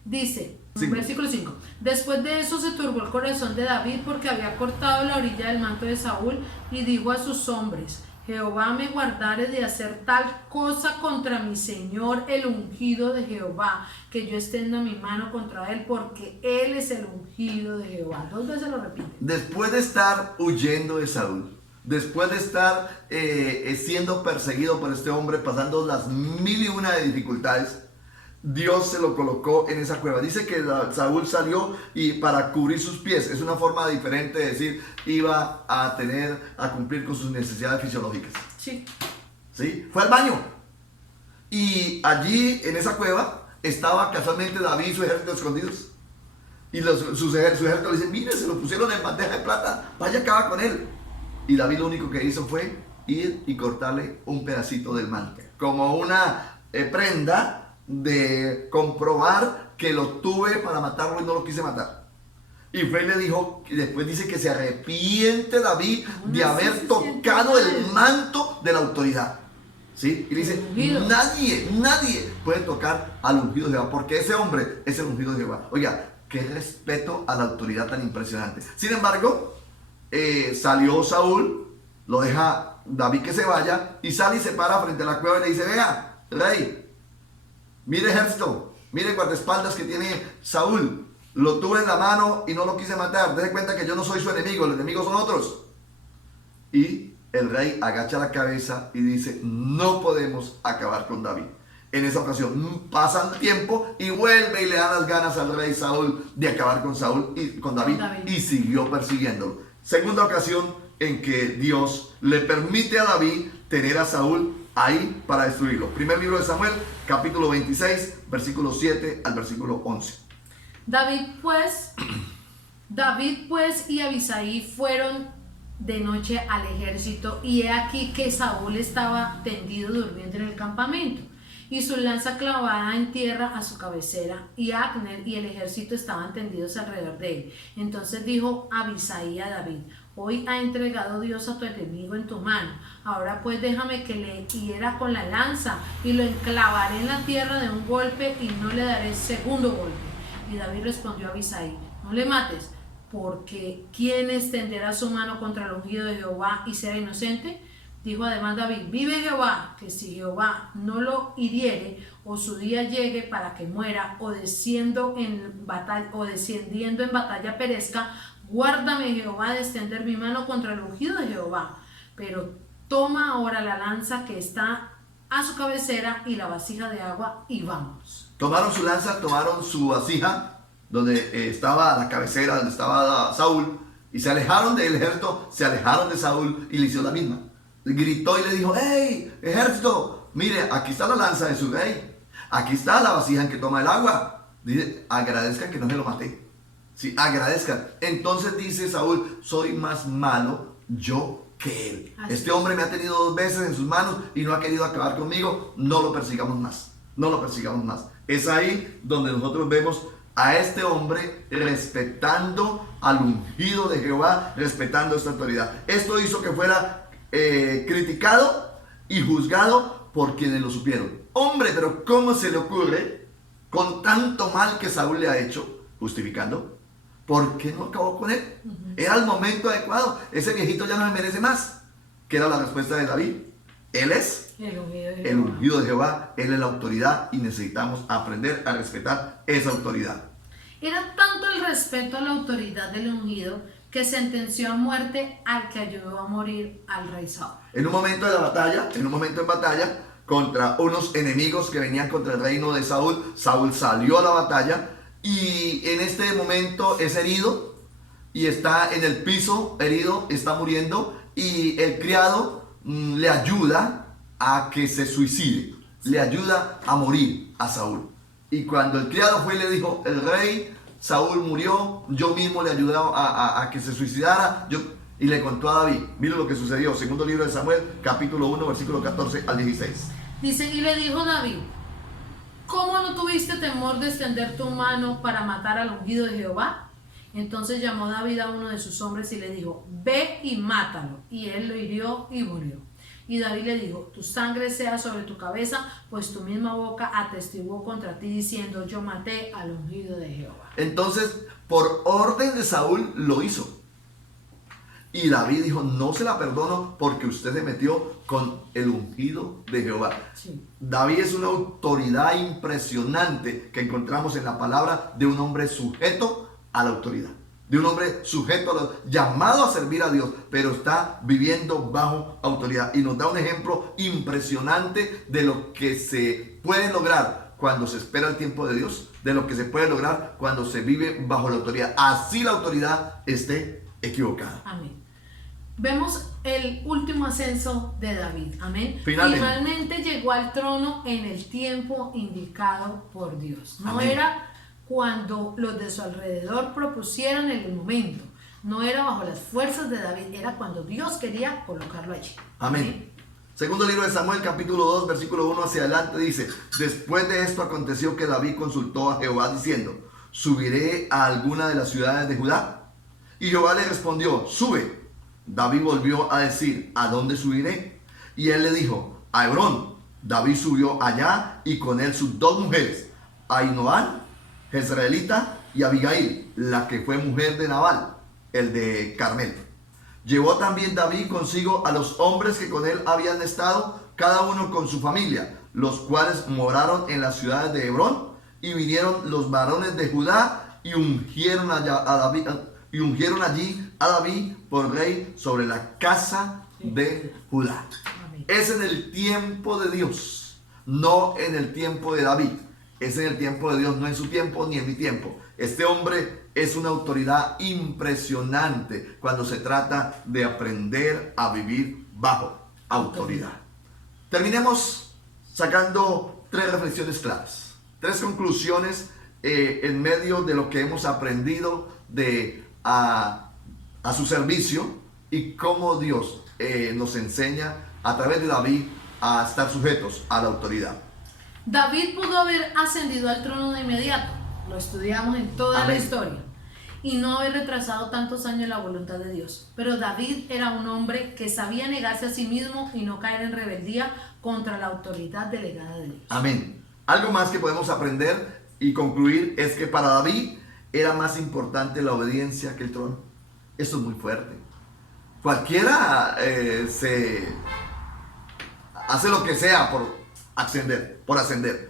Dice, 5. versículo 5: Después de eso se turbó el corazón de David porque había cortado la orilla del manto de Saúl, y dijo a sus hombres: Jehová me guardare de hacer tal cosa contra mi señor el ungido de Jehová, que yo extienda mi mano contra él, porque él es el ungido de Jehová. 2 veces lo repite. Después de estar huyendo de Saúl, después de estar siendo perseguido por este hombre, pasando las 1001 de dificultades, Dios se lo colocó en esa cueva. Dice que Saúl salió y para cubrir sus pies, es una forma diferente de decir, iba a cumplir con sus necesidades fisiológicas. Sí. ¿Sí? Fue al baño. Y allí, en esa cueva, estaba casualmente David y su ejército escondidos. Y su ejército le dice: mire, se lo pusieron en bandeja de plata, vaya a acabar con él. Y David lo único que hizo fue ir y cortarle un pedacito del manto, como una prenda de comprobar que lo tuve para matarlo y no lo quise matar. Y fue y le dijo, y después dice que se arrepiente David de haber tocado el manto de la autoridad. ¿Sí? Y dice: nadie puede tocar al ungido de Jehová, porque ese hombre es el ungido de Jehová. Oiga, qué respeto a la autoridad tan impresionante. Sin embargo, salió Saúl, lo deja David que se vaya, y sale y se para frente a la cueva y le dice: vea, rey, mire ejército, mire guardaespaldas que tiene Saúl, lo tuve en la mano y no lo quise matar, dése cuenta que yo no soy su enemigo, los enemigos son otros. Y el rey agacha la cabeza y dice: no podemos acabar con David. En esa ocasión pasa el tiempo y vuelve y le da las ganas al rey Saúl de acabar con David, y siguió persiguiéndolo. Segunda ocasión en que Dios le permite a David tener a Saúl ahí para destruirlo. Primer libro de Samuel, capítulo 26, versículo 7 al versículo 11. David pues y Abisai fueron de noche al ejército, y he aquí que Saúl estaba tendido durmiendo en el campamento, y su lanza clavada en tierra a su cabecera, y Abner y el ejército estaban tendidos alrededor de él. Entonces dijo Abisai a David: hoy ha entregado Dios a tu enemigo en tu mano, ahora pues déjame que le hiera con la lanza, y lo enclavaré en la tierra de un golpe, y no le daré segundo golpe. Y David respondió a Abisai: no le mates, porque ¿quién extenderá su mano contra el ungido de Jehová y será inocente? Dijo además David: vive Jehová, que si Jehová no lo hiriere, o su día llegue para que muera, o descendiendo en batalla perezca, guárdame Jehová de extender mi mano contra el ungido de Jehová. Pero toma ahora la lanza que está a su cabecera y la vasija de agua, y vamos. Tomaron su lanza, tomaron su vasija, donde estaba la cabecera, donde estaba Saúl, y se alejaron del ejército, se alejaron de Saúl, y le hizo la misma. Gritó y le dijo: hey, ejército, mire, aquí está la lanza de su rey, aquí está la vasija en que toma el agua. Dice: agradezcan que no me lo maté. Sí, agradezcan. Entonces dice Saúl, soy más malo yo que él. Así Este es. hombre me ha tenido 2 veces en sus manos y no ha querido acabar conmigo. No lo persigamos más. No lo persigamos más. Es ahí donde nosotros vemos a este hombre respetando al ungido de Jehová, respetando esta autoridad. Esto hizo que fuera criticado y juzgado por quienes lo supieron. Hombre, pero ¿cómo se le ocurre con tanto mal que Saúl le ha hecho? Justificando. ¿Por qué no acabó con él? Era el momento adecuado. Ese viejito ya no me merece más. ¿Qué era la respuesta de David? Él es El ungido de el Jehová. ungido de Jehová. Él es la autoridad y necesitamos aprender a respetar esa autoridad. Era tanto el respeto a la autoridad del ungido que sentenció a muerte al que ayudó a morir al rey Saúl. En un momento de la batalla, en un momento en batalla, contra unos enemigos que venían contra el reino de Saúl, Saúl salió a la batalla y en este momento es herido y está en el piso, herido, está muriendo y el criado le ayuda a que se suicide, le ayuda a morir a Saúl. Y cuando el criado fue y le dijo, el rey Saúl murió, yo mismo le ayudé a que se suicidara, y le contó a David. Mira lo que sucedió, segundo libro de Samuel, capítulo 1, versículo 14 al 16. Dice, y le dijo David, ¿cómo no tuviste temor de extender tu mano para matar al ungido de Jehová? Entonces llamó David a uno de sus hombres y le dijo, ve y mátalo. Y él lo hirió y murió. Y David le dijo, tu sangre sea sobre tu cabeza, pues tu misma boca atestiguó contra ti diciendo, yo maté al ungido de Jehová. Entonces, por orden de Saúl lo hizo. Y David dijo, no se la perdono porque usted se metió con el ungido de Jehová. Sí. David es una autoridad impresionante que encontramos en la palabra de un hombre sujeto a la autoridad. De un hombre sujeto, llamado a servir a Dios, pero está viviendo bajo autoridad. Y nos da un ejemplo impresionante de lo que se puede lograr cuando se espera el tiempo de Dios, de lo que se puede lograr cuando se vive bajo la autoridad. Así la autoridad esté equivocada. Amén. Vemos el último ascenso de David. Amén. Finalmente llegó al trono en el tiempo indicado por Dios. No Amén. era cuando los de su alrededor propusieron el momento. No era bajo las fuerzas de David. Era cuando Dios quería colocarlo allí. Amén. Segundo libro de Samuel, capítulo 2, versículo 1 hacia adelante dice, después de esto aconteció que David consultó a Jehová diciendo, ¿subiré a alguna de las ciudades de Judá? Y Jehová le respondió, sube. David volvió a decir, ¿a dónde subiré? Y él le dijo, a Hebrón. David subió allá y con él sus 2 mujeres, Ahinoam, Jezreelita, y Abigail, la que fue mujer de Nabal, el de Carmel. Llevó también David consigo a los hombres que con él habían estado, cada uno con su familia, los cuales moraron en las ciudades de Hebrón, y vinieron los varones de Judá y ungieron allá a David, y ungieron allí a David por rey sobre la casa de Judá. Amén. Es en el tiempo de Dios, no en el tiempo de David. Es en el tiempo de Dios, no en su tiempo ni en mi tiempo. Este hombre es una autoridad impresionante cuando se trata de aprender a vivir bajo autoridad. Terminemos sacando 3 reflexiones claras, 3 conclusiones en medio de lo que hemos aprendido a su servicio y cómo Dios nos enseña a través de David a estar sujetos a la autoridad. David pudo haber ascendido al trono de inmediato. Lo estudiamos en toda Amén. la historia. Y no haber retrasado tantos años la voluntad de Dios. Pero David era un hombre que sabía negarse a sí mismo y no caer en rebeldía contra la autoridad delegada de Dios. Amén. Algo más que podemos aprender y concluir es que para David era más importante la obediencia que el trono. Esto es muy fuerte. Cualquiera se hace lo que sea por ascender,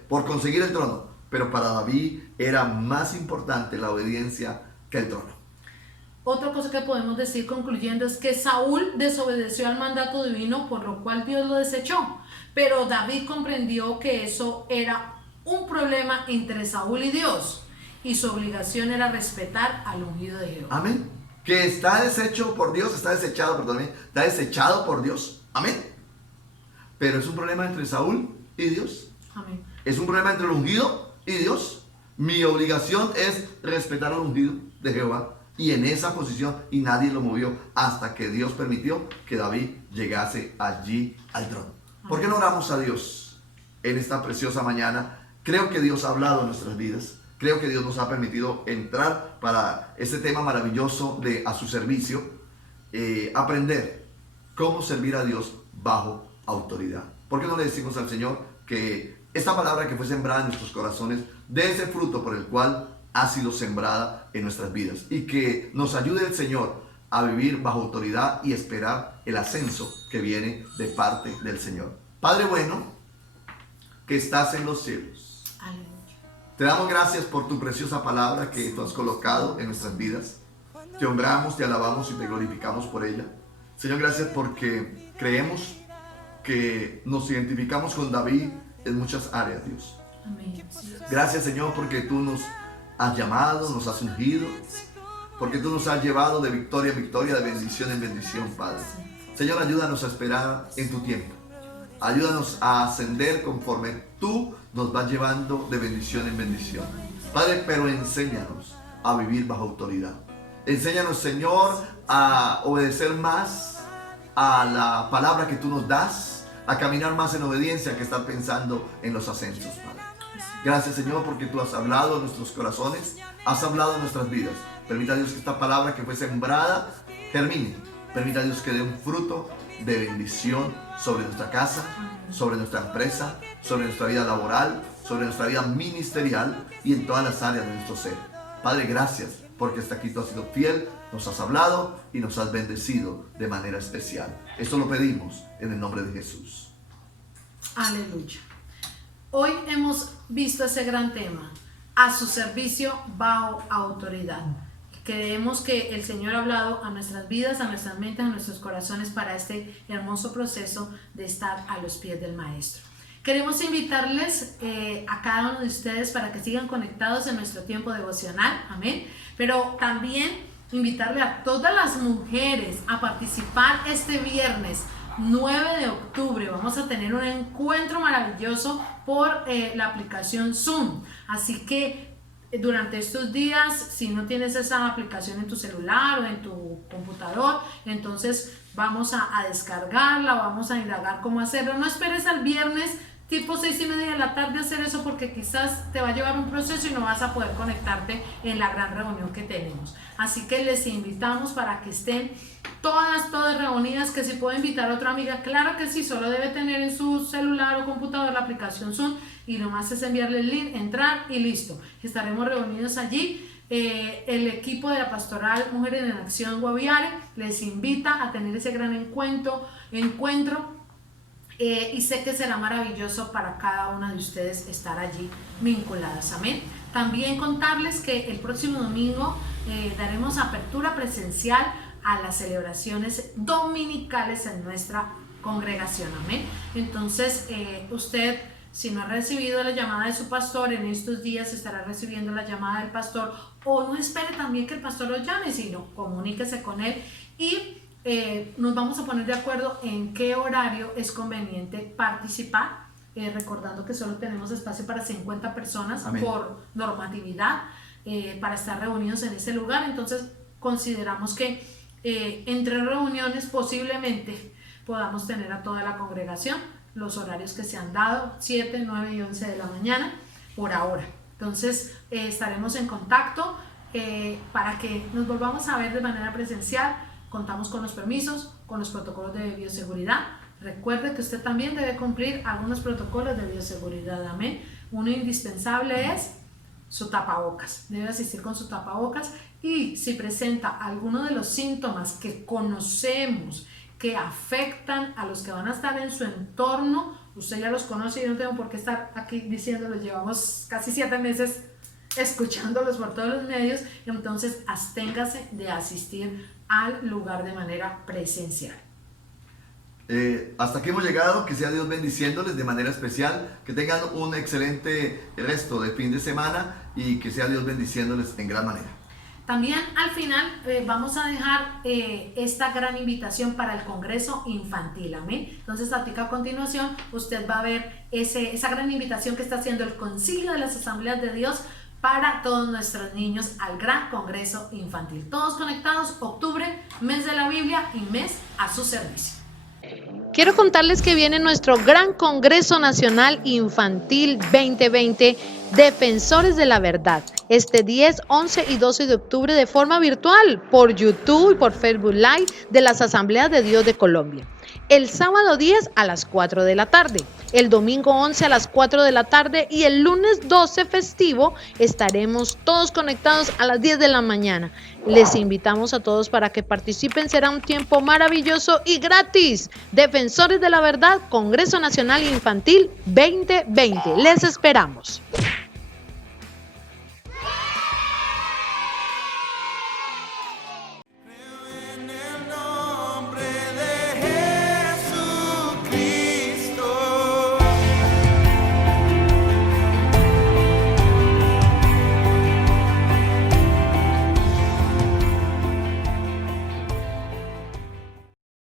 por conseguir el trono. Pero para David era más importante la obediencia que el trono. Otra cosa que podemos decir concluyendo es que Saúl desobedeció al mandato divino, por lo cual Dios lo desechó. Pero David comprendió que eso era un problema entre Saúl y Dios, y su obligación era respetar al ungido de Jehová. Amén. Que está deshecho por Dios, está desechado por Dios. Amén. Pero es un problema entre Saúl y Dios. Amén. Es un problema entre el ungido y Dios. Mi obligación es respetar al ungido. de Jehová, y en esa posición, y nadie lo movió hasta que Dios permitió que David llegase allí al trono. ¿Por qué no oramos a Dios en esta preciosa mañana? Creo que Dios ha hablado en nuestras vidas. Creo que Dios nos ha permitido entrar para este tema maravilloso de a su servicio, aprender cómo servir a Dios bajo autoridad. ¿Por qué no le decimos al Señor que esta palabra que fue sembrada en nuestros corazones dé ese fruto por el cual ha sido sembrada en nuestras vidas, y que nos ayude el Señor a vivir bajo autoridad y esperar el ascenso que viene de parte del Señor? Padre bueno, que estás en los cielos, Aleluya. te damos gracias por tu preciosa palabra que tú has colocado en nuestras vidas. Te honramos, te alabamos y te glorificamos por ella. Señor, gracias porque creemos que nos identificamos con David en muchas áreas, Dios. Amén. Sí. Gracias, Señor, porque tú nos has llamado, nos has ungido, porque tú nos has llevado de victoria en victoria, de bendición en bendición, Padre. Señor, ayúdanos a esperar en tu tiempo. Ayúdanos a ascender conforme tú nos vas llevando de bendición en bendición. Padre, pero enséñanos a vivir bajo autoridad. Enséñanos, Señor, a obedecer más a la palabra que tú nos das, a caminar más en obediencia que estar pensando en los ascensos, Padre. Gracias, Señor, porque tú has hablado en nuestros corazones, has hablado en nuestras vidas. Permita, Dios, que esta palabra que fue sembrada germine. Permita, Dios, que dé un fruto de bendición sobre nuestra casa, sobre nuestra empresa, sobre nuestra vida laboral, sobre nuestra vida ministerial y en todas las áreas de nuestro ser. Padre, gracias porque hasta aquí tú has sido fiel, nos has hablado y nos has bendecido de manera especial. Esto lo pedimos en el nombre de Jesús. Aleluya. Hoy hemos visto ese gran tema, a su servicio bajo autoridad. Creemos que el Señor ha hablado a nuestras vidas, a nuestras mentes, a nuestros corazones para este hermoso proceso de estar a los pies del Maestro. Queremos invitarles a cada uno de ustedes para que sigan conectados en nuestro tiempo devocional, amén. Pero también invitarle a todas las mujeres a participar este viernes 9 de octubre. Vamos a tener un encuentro maravilloso por la aplicación Zoom. Así que durante estos días, si no tienes esa aplicación en tu celular o en tu computador, entonces vamos a descargarla, vamos a indagar cómo hacerlo. No esperes al viernes tipo 6:30 de la tarde a hacer eso, porque quizás te va a llevar un proceso y no vas a poder conectarte en la gran reunión que tenemos. Así que les invitamos para que estén todas reunidas, que si puedo invitar a otra amiga, claro que sí, solo debe tener en su celular o computador la aplicación Zoom y nomás es enviarle el link, entrar y listo. Estaremos reunidos allí. El equipo de la Pastoral Mujeres en Acción Guaviare les invita a tener ese gran encuentro y sé que será maravilloso para cada una de ustedes estar allí vinculadas, amén. También contarles que el próximo domingo daremos apertura presencial a las celebraciones dominicales en nuestra congregación, amén. Entonces usted, si no ha recibido la llamada de su pastor, en estos días estará recibiendo la llamada del pastor, o no espere también que el pastor lo llame, sino comuníquese con él y nos vamos a poner de acuerdo en qué horario es conveniente participar, recordando que solo tenemos espacio para 50 personas. Amén. Por normatividad para estar reunidos en ese lugar. Entonces consideramos que entre reuniones posiblemente podamos tener a toda la congregación. Los horarios que se han dado, 7, 9 y 11 de la mañana por ahora. Entonces estaremos en contacto para que nos volvamos a ver de manera presencial. Contamos con los permisos, con los protocolos de bioseguridad. Recuerde que usted también debe cumplir algunos protocolos de bioseguridad, amén. Uno indispensable es su tapabocas. Debe asistir con su tapabocas, y si presenta alguno de los síntomas que conocemos que afectan a los que van a estar en su entorno, usted ya los conoce y yo no tengo por qué estar aquí diciéndolos. Llevamos casi 7 meses escuchándolos por todos los medios. Entonces absténgase de asistir al lugar de manera presencial. Hasta aquí hemos llegado. Que sea Dios bendiciéndoles de manera especial, que tengan un excelente resto de fin de semana y que sea Dios bendiciéndoles en gran manera. También al final vamos a dejar esta gran invitación para el Congreso Infantil, amén. Entonces a continuación usted va a ver esa gran invitación que está haciendo el Concilio de las Asambleas de Dios para todos nuestros niños al Gran Congreso Infantil. Todos conectados, octubre, mes de la Biblia y mes a su servicio. Quiero contarles que viene nuestro Gran Congreso Nacional Infantil 2020, Defensores de la Verdad, este 10, 11 y 12 de octubre de forma virtual por YouTube y por Facebook Live de las Asambleas de Dios de Colombia. El sábado 10 a las 4 de la tarde, el domingo 11 a las 4 de la tarde y el lunes 12 festivo estaremos todos conectados a las 10 de la mañana. Les invitamos a todos para que participen, será un tiempo maravilloso y gratis. Defensores de la Verdad, Congreso Nacional Infantil 2020. Les esperamos.